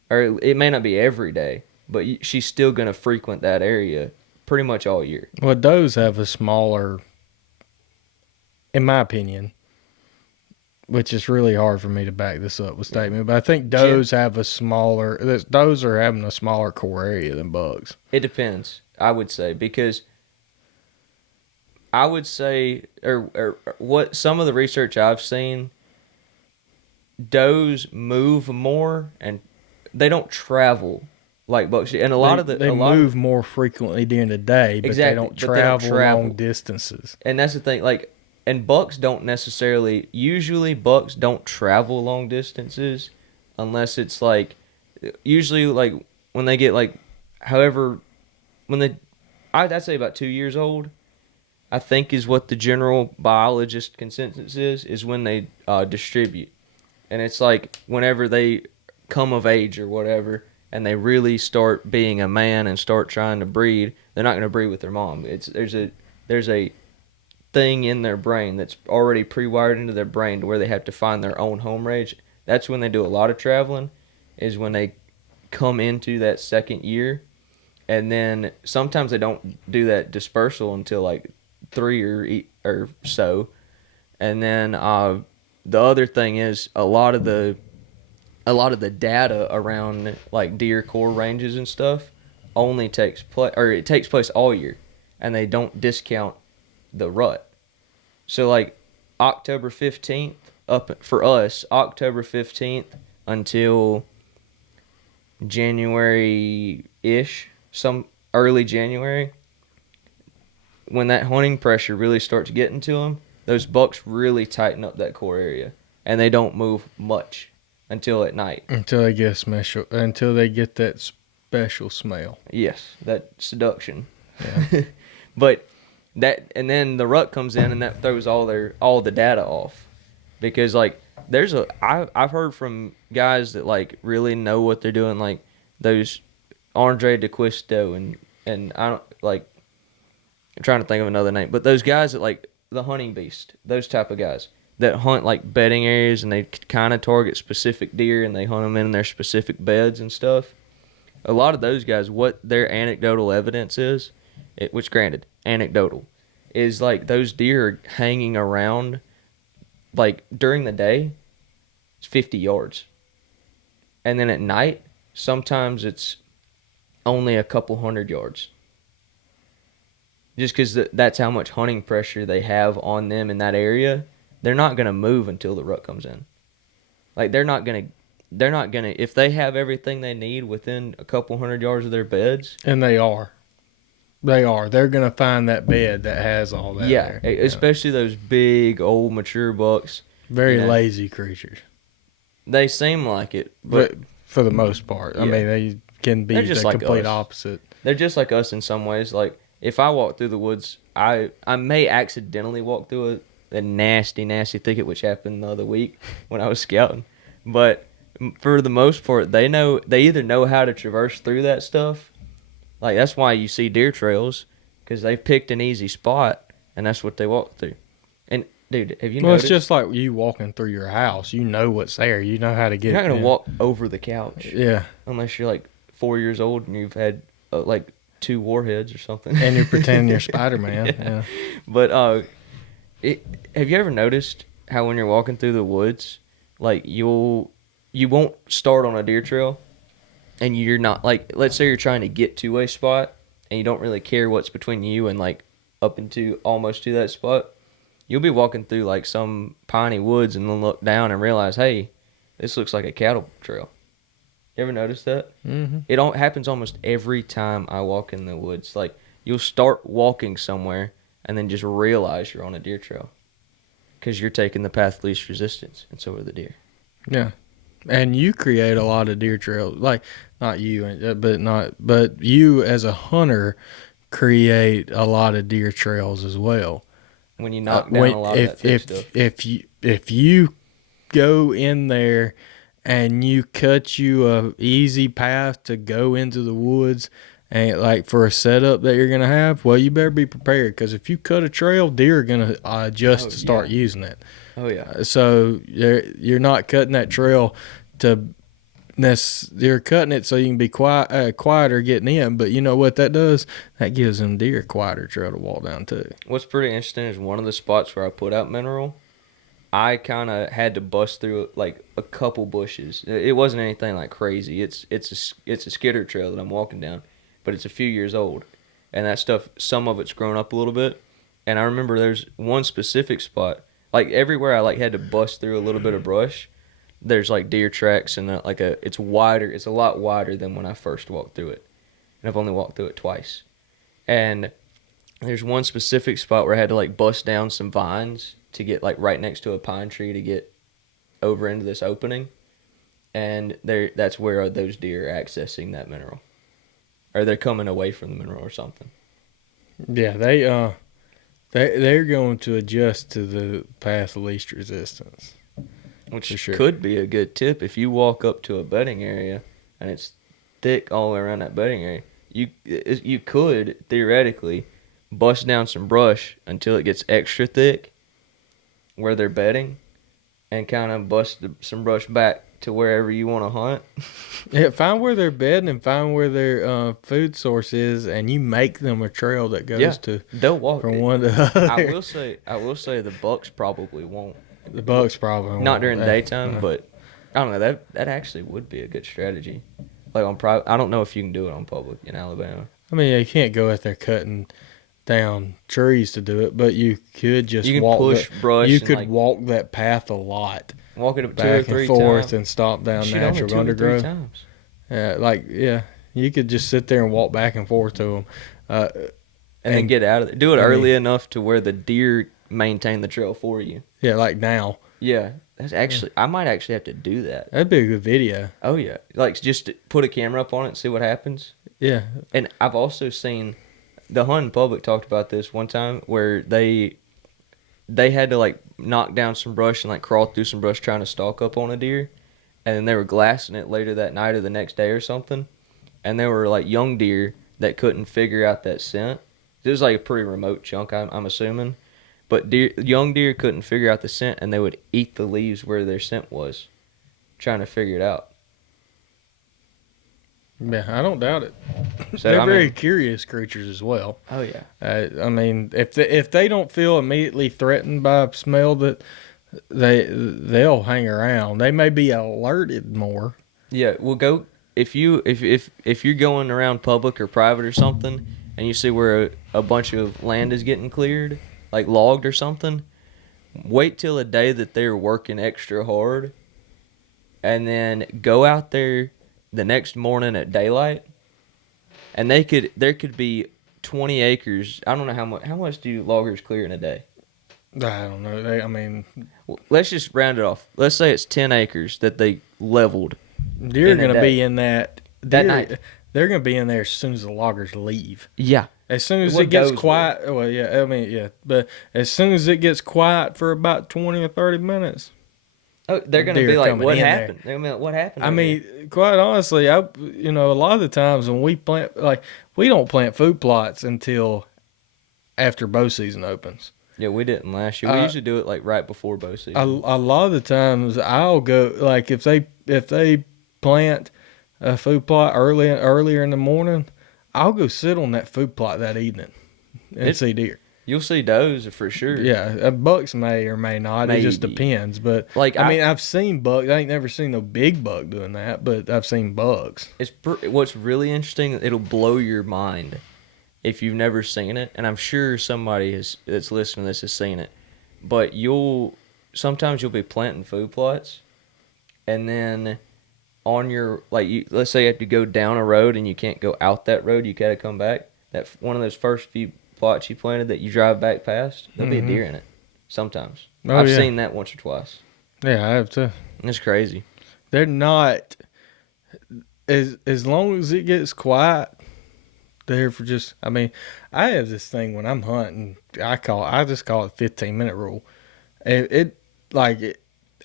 Or it may not be every day, but she's still going to frequent that area pretty much all year. Well, does have a smaller, in my opinion, which is really hard for me to back this up with statement, but I think does have a smaller, does are having a smaller core area than bucks. It depends, I would say, because I would say, or what some of the research I've seen, does move more and they don't travel like bucks. And They move more frequently during the day, but exactly, they don't travel long distances. And that's the thing, like, and bucks don't necessarily, usually bucks don't travel long distances unless it's like, usually like when they get like, however, I'd say about 2 years old, I think is what the general biologist consensus is when they distribute. And it's like whenever they come of age or whatever, and they really start being a man and start trying to breed, they're not going to breed with their mom. There's a thing in their brain that's already pre-wired into their brain to where they have to find their own home range. That's when they do a lot of traveling, is when they come into that second year. And then sometimes they don't do that dispersal until like 3 or so. And then the other thing is a lot of the data around like deer core ranges and stuff only takes place, or it takes place all year, and they don't discount the rut. So like October 15th up for us, October 15th until January-ish, some early January, when that hunting pressure really starts getting to them, those bucks really tighten up that core area, and they don't move much until at night. Until they get that special smell. Yes, that seduction. Yeah. But and then the rut comes in, and that throws all the data off, because like I've heard from guys that like really know what they're doing, like those Andre DeQuisto and I don't like, I'm trying to think of another name, but those guys that like the hunting beast, those type of guys that hunt like bedding areas, and they kind of target specific deer, and they hunt them in their specific beds and stuff. A lot of those guys, what their anecdotal evidence is, which granted, anecdotal, is like those deer are hanging around, like during the day, it's 50 yards. And then at night, sometimes it's only a couple 100 yards. Just because that's how much hunting pressure they have on them in that area. They're not going to move until the rut comes in. Like they're not going to, if they have everything they need within a couple 100 yards of their beds. And they are. They're going to find that bed that has all that. Yeah, there, especially those big, old, mature bucks. Very lazy creatures. They seem like it, but for the most part. Yeah. I mean, they can be the complete opposite. They're just like us in some ways. Like, if I walk through the woods, I may accidentally walk through a nasty, nasty thicket, which happened the other week when I was scouting. But for the most part, they either know how to traverse through that stuff. Like, that's why you see deer trails, because they've picked an easy spot, and that's what they walk through. And, dude, have you Well, noticed? it's just like you walking through your house. You know what's there. You know how to get. You're not going to in. walk over the couch. Yeah. Unless you're, like, 4 years old and you've had, like, 2 warheads or something. And you're pretending you're Spider-Man. Yeah. But, have you ever noticed how when you're walking through the woods, like, you won't start on a deer trail, and you're not, like, let's say you're trying to get to a spot, and you don't really care what's between you and, like, up into almost to that spot. You'll be walking through, like, some piney woods and then look down and realize, hey, this looks like a cattle trail. You ever notice that? Mm-hmm. It happens almost every time I walk in the woods. Like, you'll start walking somewhere and then just realize you're on a deer trail because you're taking the path of least resistance, and so are the deer. Yeah. And you create a lot of deer trails, like not you, but you as a hunter create a lot of deer trails as well. When you knock down a lot of that thick stuff. If you go in there and you cut you a easy path to go into the woods, and like for a setup that you're gonna have, well, you better be prepared, because if you cut a trail, deer are gonna adjust to start using it. Oh yeah. So you're not cutting that trail to you're cutting it so you can be quieter getting in. But you know what that does? That gives them deer a quieter trail to walk down too. What's pretty interesting is one of the spots where I put out mineral, I kind of had to bust through like a couple bushes. It wasn't anything like crazy. It's a skidder trail that I'm walking down, but it's a few years old, and that stuff, some of it's grown up a little bit. And I remember there's one specific spot, like everywhere I like had to bust through a little bit of brush. There's like deer tracks, and it's wider. It's a lot wider than when I first walked through it, and I've only walked through it twice. And there's one specific spot where I had to like bust down some vines to get like right next to a pine tree to get over into this opening, and that's where those deer are accessing that mineral, or they're coming away from the mineral or something. Yeah, they're going to adjust to the path of least resistance. Which sure. Could be a good tip if you walk up to a bedding area and it's thick all the way around that bedding area. You could theoretically bust down some brush until it gets extra thick where they're bedding, and kind of bust some brush back to wherever you want to hunt. Yeah, find where they're bedding and find where their food source is, and you make them a trail that goes to. They'll walk from one to the other. I will say the bucks probably won't. The bucks probably won't. Not during the daytime, but I don't know. That actually would be a good strategy. Like on private, I don't know if you can do it on public in Alabama. I mean, you can't go out there cutting down trees to do it, but you could just walk. Push brush. You could walk that path a lot. Walk it up back 2 or 3 and forth times. and stop down natural undergrowth. 2 or 3 times. You could just sit there and walk back and forth to them, and then get out of it. Do it early enough to where the deer maintain the trail for you. Yeah, like now. Yeah, that's actually. I might actually have to do that. That'd be a good video. Oh yeah, like just put a camera up on it and see what happens. Yeah. And I've also seen the hunting public talked about this one time where they had to like knock down some brush and like crawl through some brush trying to stalk up on a deer, and then they were glassing it later that night or the next day or something, and there were like young deer that couldn't figure out that scent. It was like a pretty remote chunk, I'm assuming. But young deer couldn't figure out the scent, and they would eat the leaves where their scent was, trying to figure it out. Yeah, I don't doubt it. So, They're very curious creatures as well. Oh yeah. I mean, if they don't feel immediately threatened by smell, that they'll hang around. They may be alerted more. Yeah, well, go if you're going around public or private or something, and you see where a bunch of land is getting cleared, like logged or something, wait till a day that they're working extra hard, and then go out there the next morning at daylight, and there could be 20 acres. I don't know how much do loggers clear in a day? I don't know. Well, let's just round it off. Let's say it's 10 acres that they leveled. Deer are going to be in that night. They're going to be in there as soon as the loggers leave. Yeah. As soon as it gets quiet, but as soon as it gets quiet for about 20 or 30 minutes. Oh, they're gonna deer be like, coming "What in there. happened?" They're gonna be like, "What happened?" I over here?" mean, quite honestly, a lot of the times when we plant, like, we don't plant food plots until after bow season opens. Yeah, we didn't last year. We usually do it like right before bow A season. lot of the times I'll go, like, if they plant a food plot earlier in the morning, I'll go sit on that food plot that evening and see deer. You'll see does for sure. Yeah, bucks may or may not. It just Maybe. depends. But Like I mean, I've seen bucks. I ain't never seen no big buck doing that, but I've seen bucks. What's really interesting. It'll blow your mind if you've never seen it, and I'm sure somebody that's listening to this has seen it. But sometimes you'll be planting food plots, and then on your let's say you have to go down a road and you can't go out that road, you gotta come back. That one of those first few plots you planted that you drive back past, there'll be a deer in it. Sometimes I've seen that once or twice. Yeah, I have too. It's crazy. They're not as long as it gets quiet. They're for just. I mean, I have this thing when I'm hunting. I just call it 15-minute rule.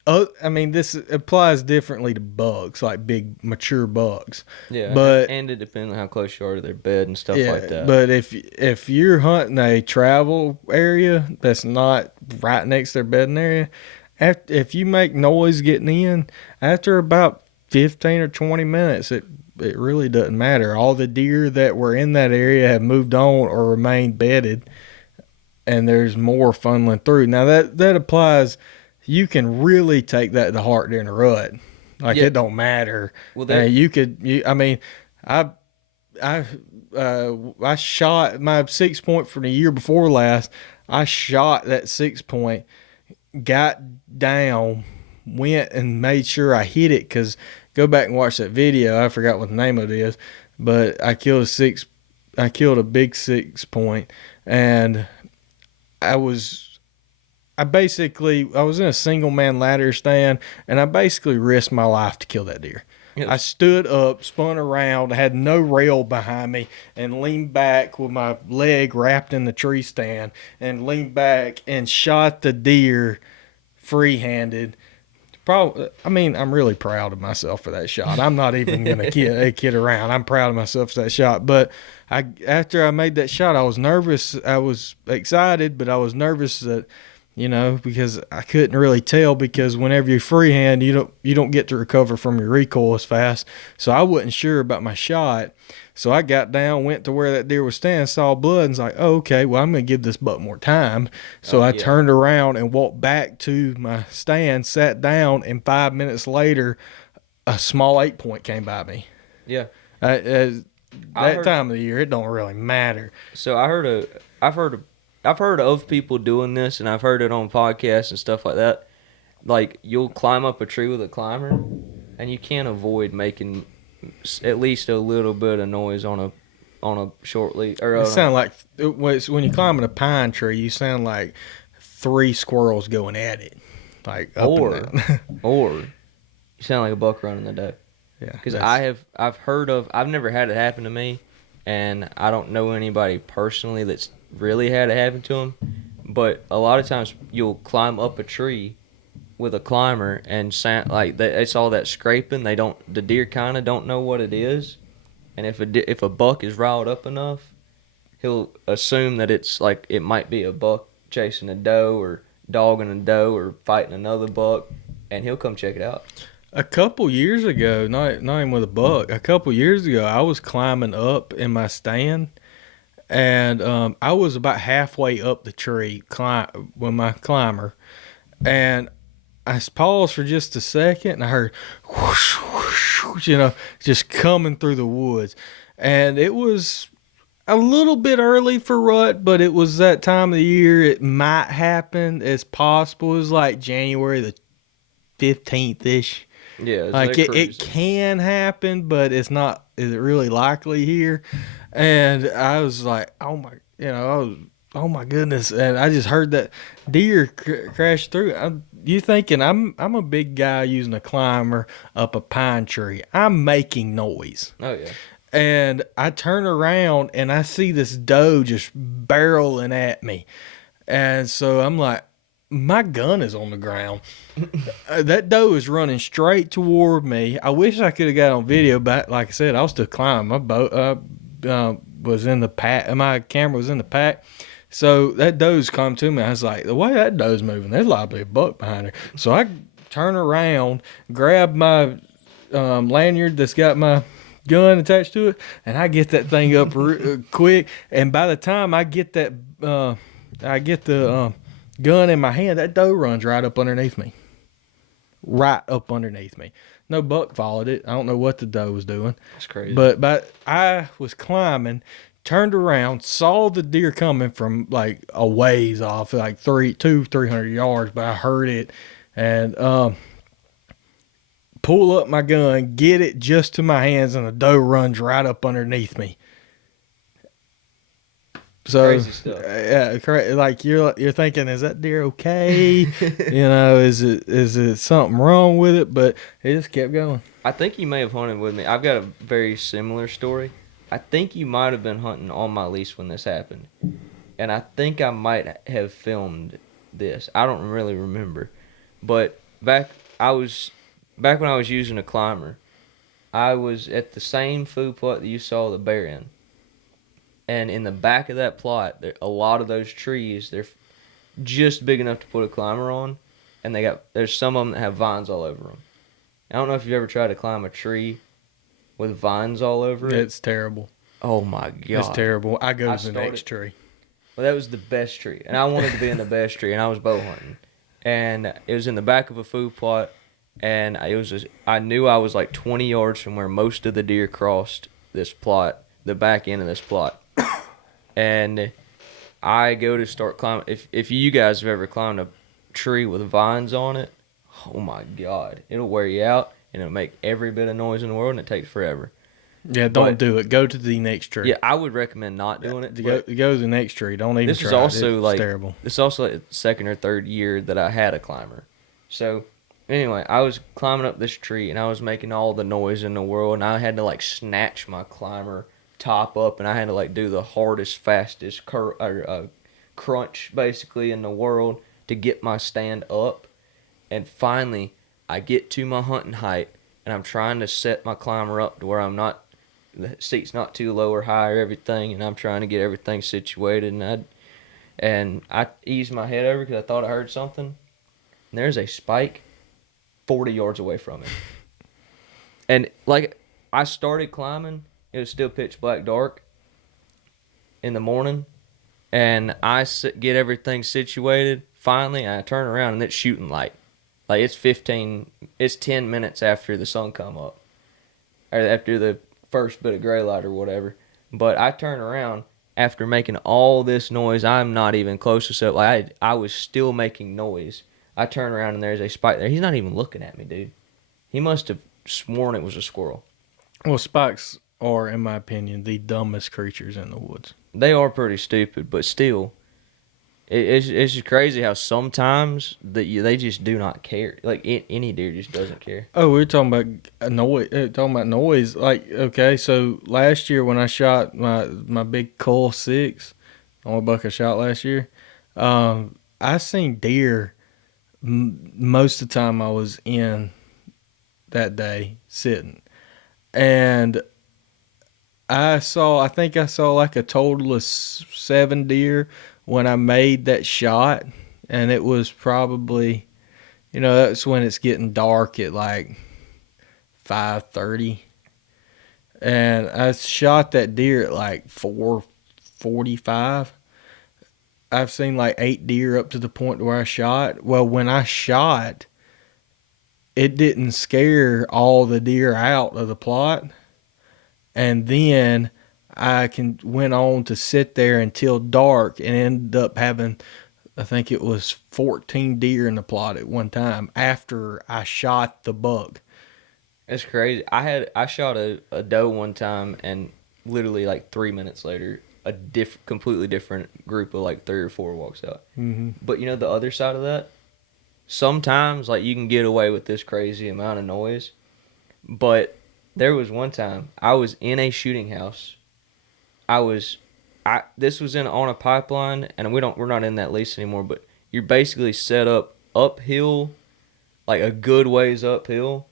I mean, this applies differently to bugs, like big mature bugs. Yeah, but and it depends on how close you are to their bed and stuff like that. But if you're hunting a travel area that's not right next to their bedding area, if you make noise getting in, after about 15 or 20 minutes, it really doesn't matter. All the deer that were in that area have moved on or remained bedded, and there's more funneling through. Now that applies. You can really take that to heart during a rut. Like, it don't matter. Well, I shot my 6-point from the year before last. I shot that 6-point, got down, went and made sure I hit it. Cause go back and watch that video. I forgot what the name of it is, but I killed a big 6-point, and I was in a single man ladder stand, and I basically risked my life to kill that deer. Yes. I stood up, spun around, had no rail behind me, and leaned back with my leg wrapped in the tree stand, and leaned back and shot the deer free-handed. I'm really proud of myself for that shot. I'm not even gonna kid around. I'm proud of myself for that shot. But after I made that shot, I was nervous. I was excited, but I was nervous that, because I couldn't really tell, because whenever you freehand, you don't get to recover from your recoil as fast. So I wasn't sure about my shot. So I got down, went to where that deer was standing, saw blood, and was like, oh, okay, well, I'm going to give this buck more time. So I turned around and walked back to my stand, sat down, and 5 minutes later, a small 8-point came by me. Yeah. That time of the year, it don't really matter. So I've heard of people doing this, and I've heard it on podcasts and stuff like that. Like, you'll climb up a tree with a climber, and you can't avoid making at least a little bit of noise on a short lead. It sound like when you're climbing a pine tree, you sound like 3 squirrels going at it, like up and down. Or you sound like a buck running the doe. Yeah, because I've never had it happen to me, and I don't know anybody personally that's really had it happen to them. But a lot of times you'll climb up a tree with a climber and sound like it's all that scraping. The deer kind of don't know what it is, and if a buck is riled up enough, he'll assume that it's like it might be a buck chasing a doe or dogging a doe or fighting another buck, and he'll come check it out. A couple years ago, not even with a buck, a couple years ago, I was climbing up in my stand, and I was about halfway up the tree with my climber, and I paused for just a second, and I heard whoosh, whoosh, whoosh, just coming through the woods. And it was a little bit early for rut, but it was that time of the year it might happen. It's possible. It was like January the 15th-ish. Yeah, like it can happen, but it's not. Is it really likely here? And I was like, oh my goodness! And I just heard that deer crash through. You thinking I'm a big guy using a climber up a pine tree? I'm making noise. Oh yeah. And I turn around and I see this doe just barreling at me, and so I'm like, my gun is on the ground. That doe is running straight toward me. I wish I could have got on video, but like I said, I was still climbing. My boat was in the pack. My camera was in the pack. So that doe's come to me. I was like, the way that doe's moving, there's likely a buck behind her. So I turn around, grab my lanyard that's got my gun attached to it, and I get that thing up quick. And by the time I get that, I get the gun in my hand, that doe runs right up underneath me. Right up underneath me. No buck followed it. I don't know what the doe was doing. That's crazy. But I was climbing, turned around, saw the deer coming from like a ways off, like 300 yards, but I heard it and pull up my gun, get it just to my hands, and the doe runs right up underneath me. So, crazy stuff. Yeah, like you're thinking, is that deer okay? Is it something wrong with it? But it just kept going. I think you may have hunted with me. I've got a very similar story. I think you might have been hunting on my lease when this happened, and I think I might have filmed this. I don't really remember, but back when I was using a climber, I was at the same food plot that you saw the bear in. And in the back of that plot, a lot of those trees, they're just big enough to put a climber on, and there's some of them that have vines all over them. I don't know if you've ever tried to climb a tree with vines all over it. It's terrible. Oh my God. It's terrible. I go to the next tree. Well, that was the best tree, and I wanted to be in the best tree, and I was bow hunting. And it was in the back of a food plot, and I knew I was like 20 yards from where most of the deer crossed this plot, the back end of this plot. And I go to start climbing. If you guys have ever climbed a tree with vines on it, oh my God, it'll wear you out, and it'll make every bit of noise in the world, and it takes forever. Yeah, don't do it. Go to the next tree. Yeah, I would recommend not doing it. Go to the next tree. Don't even try it. It's terrible. This is also like the second or third year that I had a climber. So anyway, I was climbing up this tree, and I was making all the noise in the world, and I had to like snatch my climber top up, and I had to like do the hardest, fastest crunch basically in the world to get my stand up. And finally, I get to my hunting height, and I'm trying to set my climber up to where the seat's not too low or high or everything, and I'm trying to get everything situated, and I eased my head over because I thought I heard something, and there's a spike 40 yards away from it. And like I started climbing, it was still pitch black dark in the morning, and I get everything situated. Finally, I turn around, and it's shooting light. Like it's 10 minutes after the sun come up, or after the first bit of gray light or whatever. But I turn around after making all this noise. I'm not even close to so like I was still making noise. I turn around, and there's a spike there. He's not even looking at me, dude. He must have sworn it was a squirrel. Well, spikes are, in my opinion, the dumbest creatures in the woods. They are pretty stupid, but still, it's just crazy how sometimes they just do not care. Like any deer just doesn't care. Oh, we're talking about noise. Talking about noise. Like, okay, so last year when I shot my big Cull 6, only buck I shot last year, I seen deer most of the time I was in that day sitting, and I think I saw like a total of 7 deer when I made that shot, and it was probably, that's when it's getting dark at like 5:30, and I shot that deer at like 4:45. I've seen like 8 deer up to the point where I shot. Well, when I shot, it didn't scare all the deer out of the plot. And then I went on to sit there until dark and ended up having, I think it was 14 deer in the plot at one time after I shot the buck. It's crazy. I shot a doe one time, and literally like 3 minutes later, a completely different group of like 3 or 4 walks out. Mm-hmm. But the other side of that, sometimes like you can get away with this crazy amount of noise, but there was one time I was in a shooting house. This was on a pipeline, and we're not in that lease anymore, but you're basically set up uphill, like a good ways uphill.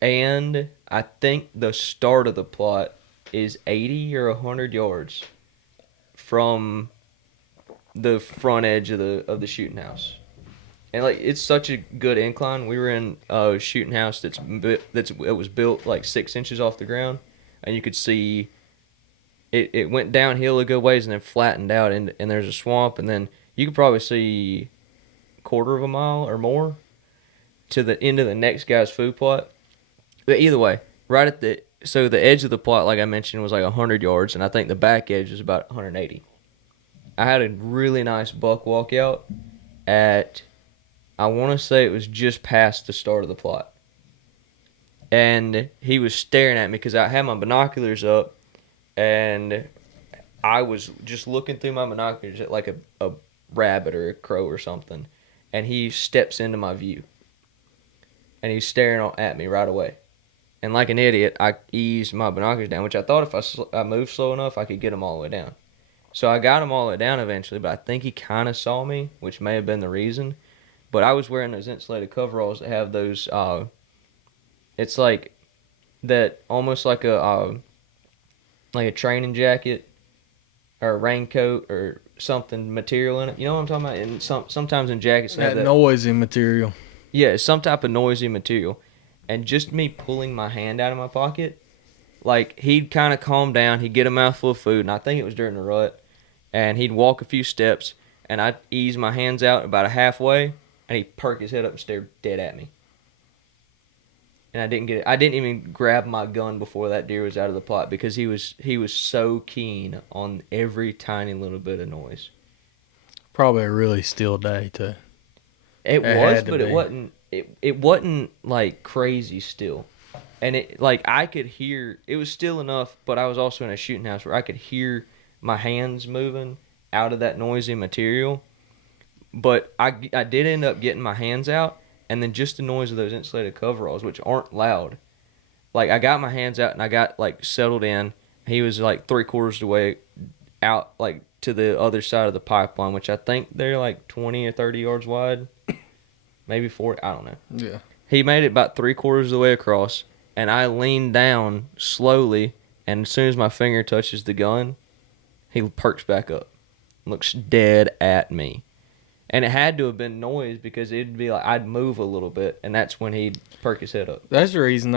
And I think the start of the plot is 80 or 100 yards from the front edge of the shooting house. And like it's such a good incline. We were in a shooting house it was built like 6 inches off the ground, and you could see it went downhill a good ways and then flattened out, and there's a swamp, and then you could probably see a quarter of a mile or more to the end of the next guy's food plot. But either way, right at the edge of the plot, like I mentioned, was like 100 yards, and I think the back edge was about 180. I had a really nice buck walkout at, I want to say it was just past the start of the plot. And he was staring at me because I had my binoculars up, and I was just looking through my binoculars at like a rabbit or a crow or something. And he steps into my view. And he's staring at me right away. And like an idiot, I eased my binoculars down, which I thought if I moved slow enough, I could get him all the way down. So I got him all the way down eventually, but I think he kind of saw me, which may have been the reason. But I was wearing those insulated coveralls that have those, it's like that, almost like a training jacket or a raincoat or something material in it. You know what I'm talking about? And sometimes in jackets they have that noisy material. Yeah, some type of noisy material. And just me pulling my hand out of my pocket, like he'd kind of calm down, he'd get a mouthful of food, and I think it was during the rut, and he'd walk a few steps, and I'd ease my hands out about a halfway, and he'd perk his head up and stare dead at me. And I didn't even grab my gun before that deer was out of the plot because he was so keen on every tiny little bit of noise. Probably a really still day too. It was, but it wasn't. It wasn't like crazy still, and it like I could hear. It was still enough, but I was also in a shooting house where I could hear my hands moving out of that noisy material. But I did end up getting my hands out, and then just the noise of those insulated coveralls, which aren't loud. Like I got my hands out and I got like settled in. He was like 3/4 of the way out, like to the other side of the pipeline, which I think they're like 20 or 30 yards wide. Maybe 40, I don't know. Yeah. He made it about 3/4 of the way across, and I leaned down slowly, and as soon as my finger touches the gun, he perks back up, looks dead at me. And it had to have been noise because it'd be like I'd move a little bit, and that's when he'd perk his head up. That's the reason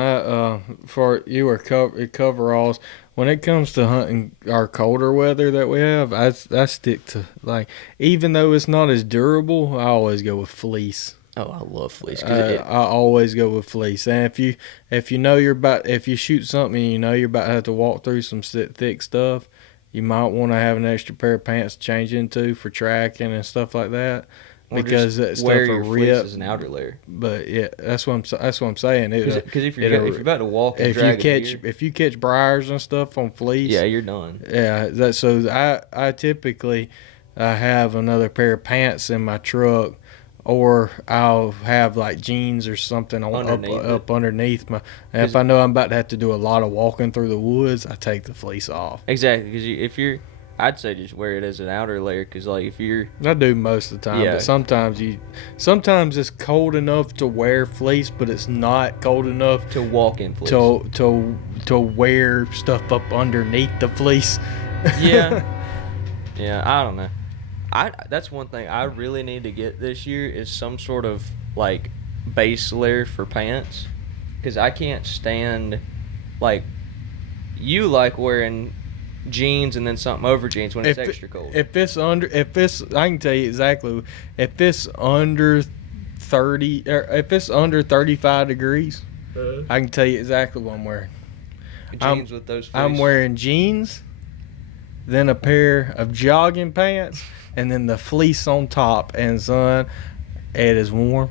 for you or coveralls, when it comes to hunting our colder weather that we have, I stick to, like, even though it's not as durable, I always go with fleece. Oh, I love fleece. I always go with fleece. And if you know if you shoot something and you know you're about to have to walk through some thick stuff, you might want to have an extra pair of pants to change into for tracking and stuff like that. Or because that stuff wear will your fleece rip as an outer layer. But yeah, that's what I'm saying. Because if you're about to walk and drag if you catch briars and stuff on fleece, yeah, you're done. Yeah, so I typically have another pair of pants in my truck, or I'll have like jeans or something up underneath my. And if I know I'm about to have to do a lot of walking through the woods, I take the fleece off. Exactly, because I'd say just wear it as an outer layer, because like if you're. I do most of the time, but sometimes it's cold enough to wear fleece, but it's not cold enough to walk in fleece. To wear stuff up underneath the fleece. Yeah, yeah, I don't know. That's one thing I really need to get this year is some sort of like base layer for pants, because I can't stand, like, you like wearing jeans and then something over jeans when it's extra cold. I can tell you exactly, if it's under 30 or if it's under 35 degrees, I can tell you exactly what I'm wearing. Jeans with those fleece. I'm wearing jeans, then a pair of jogging pants, and then the fleece on top. And son, it is warm.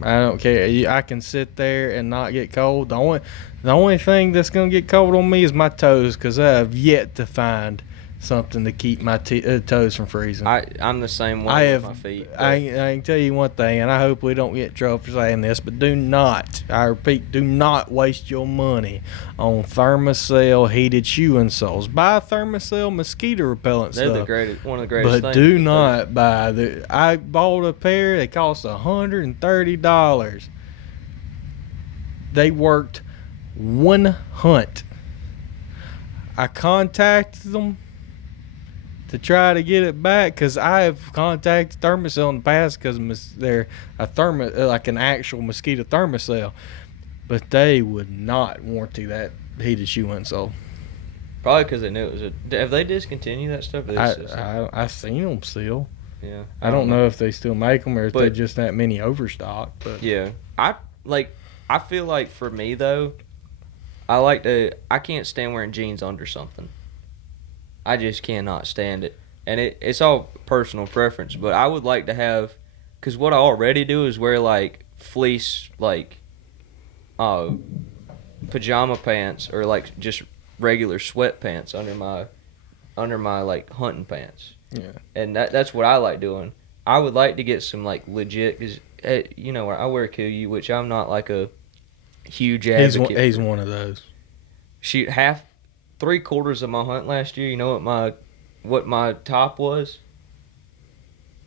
I don't care. I can sit there and not get cold. The only thing that's gonna get cold on me is my toes, because I have yet to find something to keep my toes from freezing. I'm the same way with my feet. I can tell you one thing, and I hope we don't get in trouble for saying this, but do not, I repeat, do not waste your money on Thermacell heated shoe insoles. Buy Thermacell mosquito repellent They're stuff. one of the greatest things. But do not buy the. I bought a pair. They cost $130. They worked one hunt. I contacted them to try to get it back because I have contacted Thermacell in the past because they're like an actual mosquito Thermacell, but they would not warranty that heated shoe insole. Probably because they knew it was have they discontinued that stuff? I seen them still. Yeah. I don't know if they still make them or if they're just that many overstock. But yeah, I feel like for me though, I can't stand wearing jeans under something. I just cannot stand it. And it's all personal preference, but I would like to have, because what I already do is wear like fleece, like pajama pants or like just regular sweatpants under my like hunting pants. Yeah. And that's what I like doing. I would like to get some like legit, because I wear Kuiu, which I'm not like a huge advocate. He's one of those. Shoot, 3/4 of my hunt last year, you know what my top was?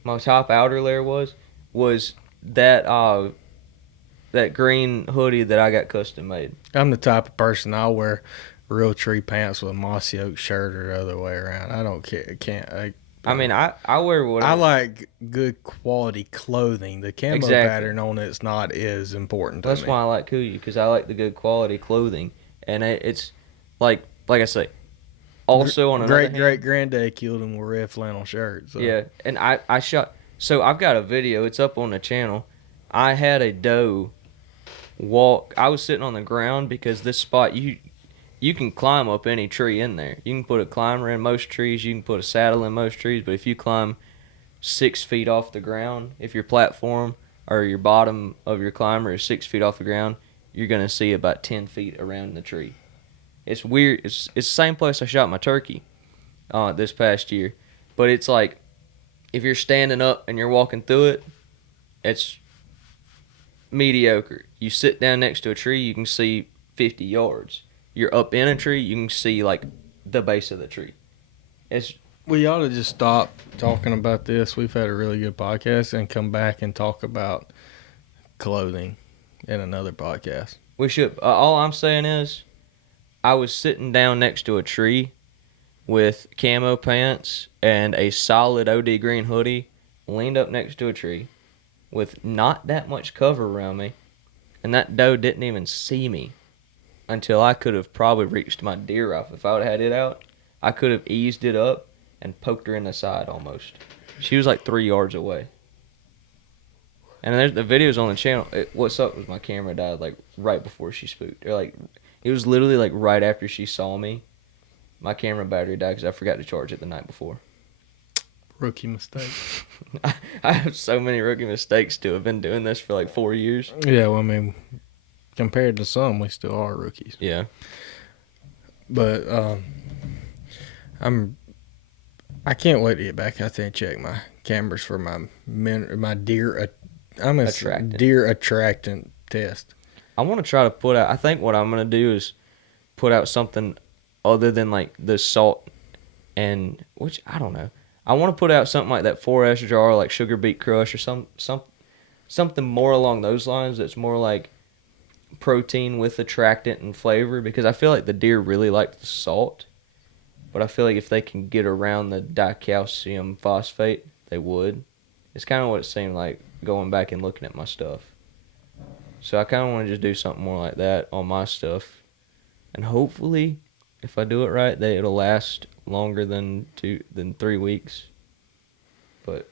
My top outer layer was that green hoodie that I got custom made. I'm the type of person I'll wear real tree pants with a mossy oak shirt or the other way around. I don't care. I wear whatever. I like good quality clothing. The camo pattern on it's not as important to me. That's why I like Kuiu, because I like the good quality clothing. And it's like I say, also on another hand, great granddad killed him with red flannel shirts. So. Yeah, and I shot. So I've got a video. It's up on the channel. I had a doe walk. I was sitting on the ground because this spot you can climb up any tree in there. You can put a climber in most trees. You can put a saddle in most trees. But if you climb 6 feet off the ground, if your platform or your bottom of your climber is 6 feet off the ground, you're gonna see about 10 feet around the tree. It's weird. It's the same place I shot my turkey this past year. But it's like, if you're standing up and you're walking through it, it's mediocre. You sit down next to a tree, you can see 50 yards. You're up in a tree, you can see like the base of the tree. We ought to just stop talking about this. We've had a really good podcast and come back and talk about clothing in another podcast. We should. All I'm saying is, I was sitting down next to a tree with camo pants and a solid OD green hoodie, leaned up next to a tree with not that much cover around me, and that doe didn't even see me until I could have probably reached my deer rifle. If I would have had it out, I could have eased it up and poked her in the side almost. She was like 3 yards away. And there's the videos on the channel. What's up was my camera died like right before she spooked. Or like, it was literally like right after she saw me. My camera battery died because I forgot to charge it the night before. Rookie mistake. I have so many rookie mistakes to have been doing this for like 4 years. Yeah, well, I mean, compared to some, we still are rookies. Yeah. But I can't wait to get back out there and check my cameras for my deer. I'm a deer attractant test. I want to try to put out. I think what I'm gonna do is put out something other than like the salt, and which I don't know. I want to put out something like that 4S jar, like sugar beet crush, or something more along those lines. That's more like protein with attractant and flavor, because I feel like the deer really like the salt, but I feel like if they can get around the dicalcium phosphate, they would. It's kind of what it seemed like going back and looking at my stuff. So I kind of want to just do something more like that on my stuff, and hopefully, if I do it right, that it'll last longer than 3 weeks. But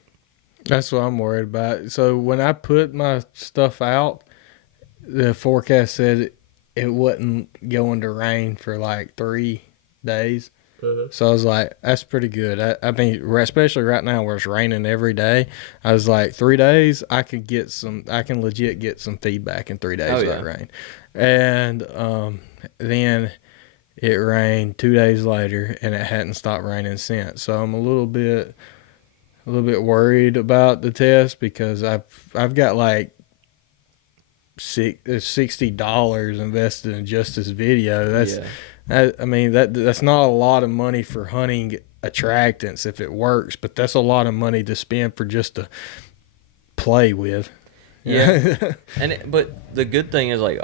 that's what I'm worried about. So when I put my stuff out, the forecast said it wasn't going to rain for like 3 days. So I was like, that's pretty good. I mean, especially right now where it's raining every day, I was like, 3 days, I can legit get some feedback in 3 days of that rain. And then It rained 2 days later, and it hadn't stopped raining since. So I'm a little bit worried about the test because I've got like $60 invested in just this video. That's not a lot of money for hunting attractants if it works, but that's a lot of money to spend for just to play with. Yeah. But the good thing is, like,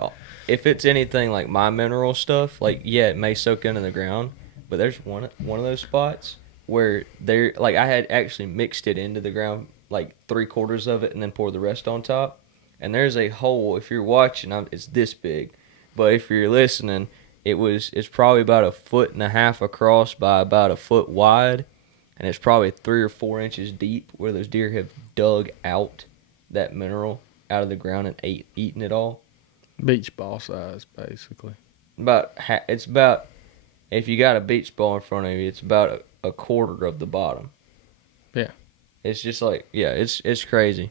if it's anything like my mineral stuff, like, yeah, it may soak into the ground, but there's one of those spots where I had actually mixed it into the ground, like 3/4 of it, and then poured the rest on top. And there's a hole. If you're watching, it's this big, but if you're listening, it's probably about 1.5 feet across by about 1 foot wide, and it's probably 3 or 4 inches deep, where those deer have dug out that mineral out of the ground and eaten it all. Beach ball size, basically. It's about, if you got a beach ball in front of you, it's about a quarter of the bottom. Yeah. It's just like, yeah, it's crazy.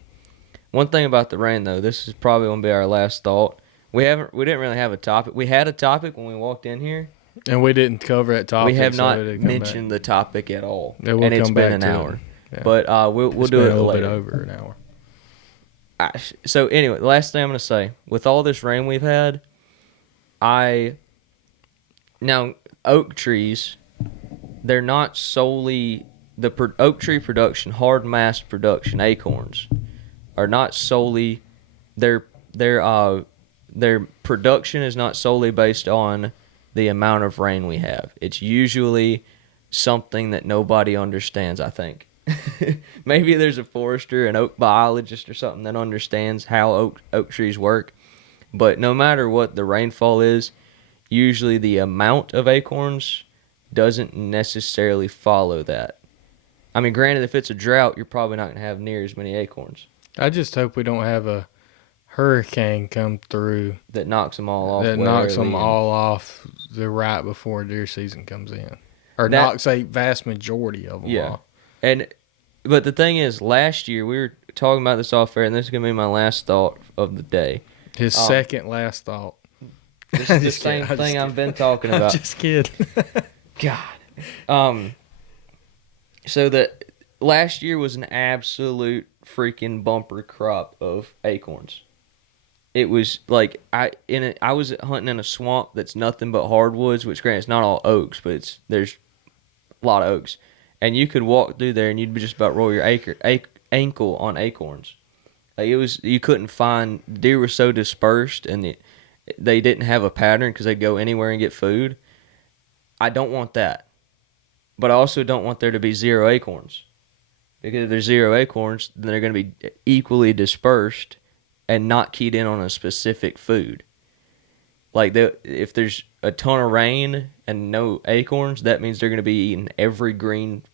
One thing about the rain, though, this is probably gonna be our last thought. We didn't really have a topic. We had a topic when we walked in here, and we didn't cover that topic. We have not mentioned the topic at all, and it's been an hour. Yeah. But we'll do it a little later. bit over an hour. So anyway, the last thing I'm gonna say, with all this rain we've had, now oak trees, they're not solely oak tree production, hard mass production, acorns, are not solely their production is not solely based on the amount of rain we have. It's usually something that nobody understands, I think. Maybe there's a forester, an oak biologist or something that understands how oak trees work. But no matter what the rainfall is, usually the amount of acorns doesn't necessarily follow that. I mean, granted, if it's a drought, you're probably not going to have near as many acorns. I just hope we don't have a hurricane come through that knocks them all off. That knocks them all off the right before deer season comes in, or knocks a vast majority of them off. But the thing is, last year we were talking about this off air, and this is gonna be my last thought of the day. His second last thought. This is the same thing I've been talking about. I'm just kidding. God. So that last year was an absolute freaking bumper crop of acorns. It was like I was hunting in a swamp that's nothing but hardwoods, which granted it's not all oaks, but there's a lot of oaks, and you could walk through there and you'd just about roll your ankle on acorns. Like you couldn't find, deer were so dispersed and they didn't have a pattern because they'd go anywhere and get food. I don't want that, but I also don't want there to be zero acorns, because if there's zero acorns, then they're going to be equally dispersed and not keyed in on a specific food. Like if there's a ton of rain and no acorns, that means they're going to be eating every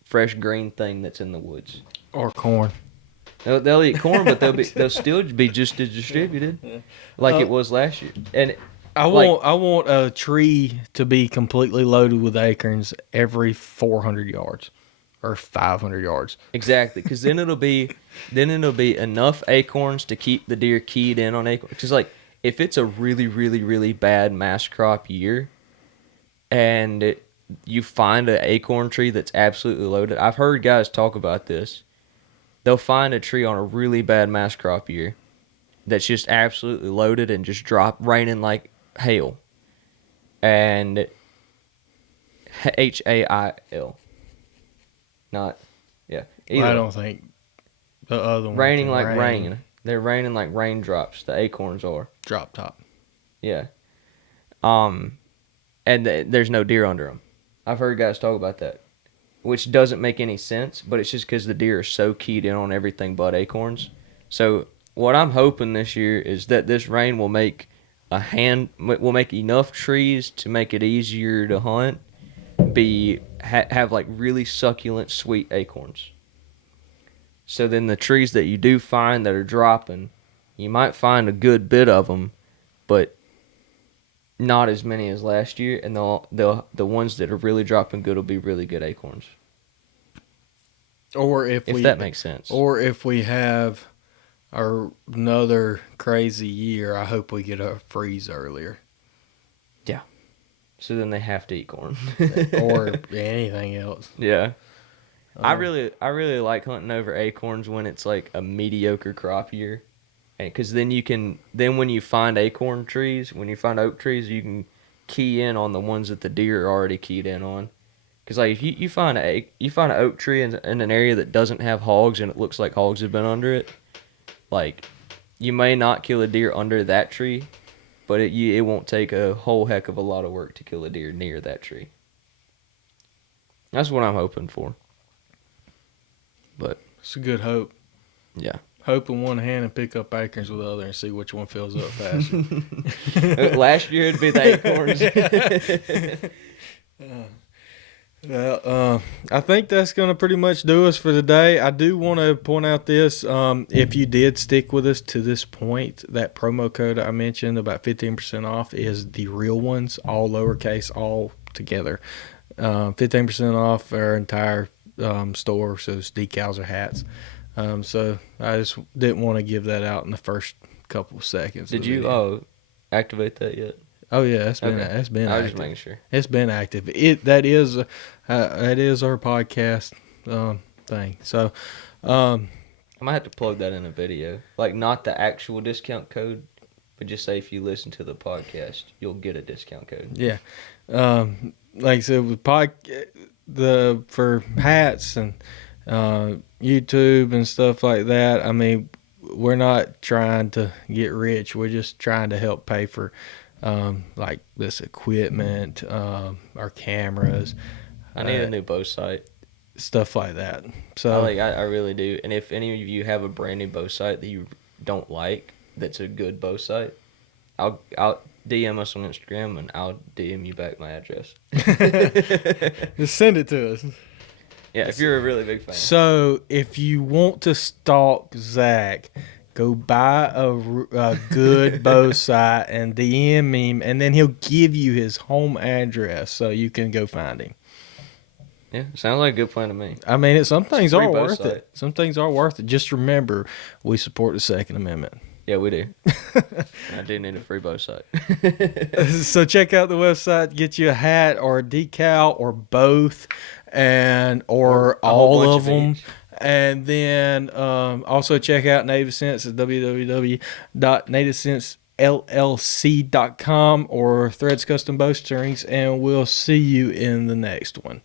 fresh green thing that's in the woods. Or corn. They'll eat corn, but they'll still be just as distributed, like it was last year. And I want a tree to be completely loaded with acorns every 400 yards. Or 500 yards. Exactly, because then it'll be enough acorns to keep the deer keyed in on acorns. Because like if it's a really, really, really bad mass crop year, and you find an acorn tree that's absolutely loaded, I've heard guys talk about this. They'll find a tree on a really bad mass crop year that's just absolutely loaded and just raining like hail, and HAIL. Not, yeah. I don't think the other one. Raining like rain. They're raining like raindrops. The acorns are. Drop top. Yeah. And there's no deer under them. I've heard guys talk about that, which doesn't make any sense, but it's just because the deer are so keyed in on everything but acorns. So what I'm hoping this year is that this rain will make enough trees to make it easier to hunt. Have like really succulent, sweet acorns. So then the trees that you do find that are dropping, you might find a good bit of them, but not as many as last year. And the ones that are really dropping good will be really good acorns. Or if that makes sense. Or if we have another crazy year, I hope we get a freeze earlier. Yeah. So then they have to eat corn. or anything else. Yeah. I Um, really like hunting over acorns when it's like a mediocre crop year. Because then when you find acorn trees, when you find oak trees, you can key in on the ones that the deer are already keyed in on. Because like if you find an oak tree in an area that doesn't have hogs and it looks like hogs have been under it, like you may not kill a deer under that tree, but it won't take a whole heck of a lot of work to kill a deer near that tree. That's what I'm hoping for. But it's a good hope. yeah. Hope in one hand and pick up acorns with the other and see which one fills up faster. Last year it'd be the acorns. Well, I think that's going to pretty much do us for today. I do want to point out this. If you did stick with us to this point, that promo code I mentioned about 15% off is the real ones, all lowercase, all together. 15% off our entire store, so it's decals or hats. So I just didn't want to give that out in the first couple of seconds. Did you activate that yet? Oh yeah, it's been I was active. just making sure. It's been active. That is our podcast thing. So I might have to plug that in a video, like not the actual discount code, but just say if you listen to the podcast, you'll get a discount code. yeah, like I said, with for hats and YouTube and stuff like that. I mean, we're not trying to get rich. We're just trying to help pay for like this equipment, our cameras. I need a new bow sight. Stuff like that. So I really do. And if any of you have a brand new bow sight that you don't like, that's a good bow sight, I'll DM us on Instagram and I'll DM you back my address. just send it to us. Yeah, if you're a really big fan. So if you want to stalk Zach, go buy a good bow sight and DM him, and then he'll give you his home address so you can go find him. Yeah, sounds like a good plan to me. I mean, some things are bow worth sight. it. Some things are worth it. Just remember, we support the Second Amendment. Yeah, we do. I do need a free bow sight. So check out the website, get you a hat or a decal or both, or all of them. And then also check out Native Sense at www.nativesensellc.com or Threads Custom Bowstrings, and we'll see you in the next one.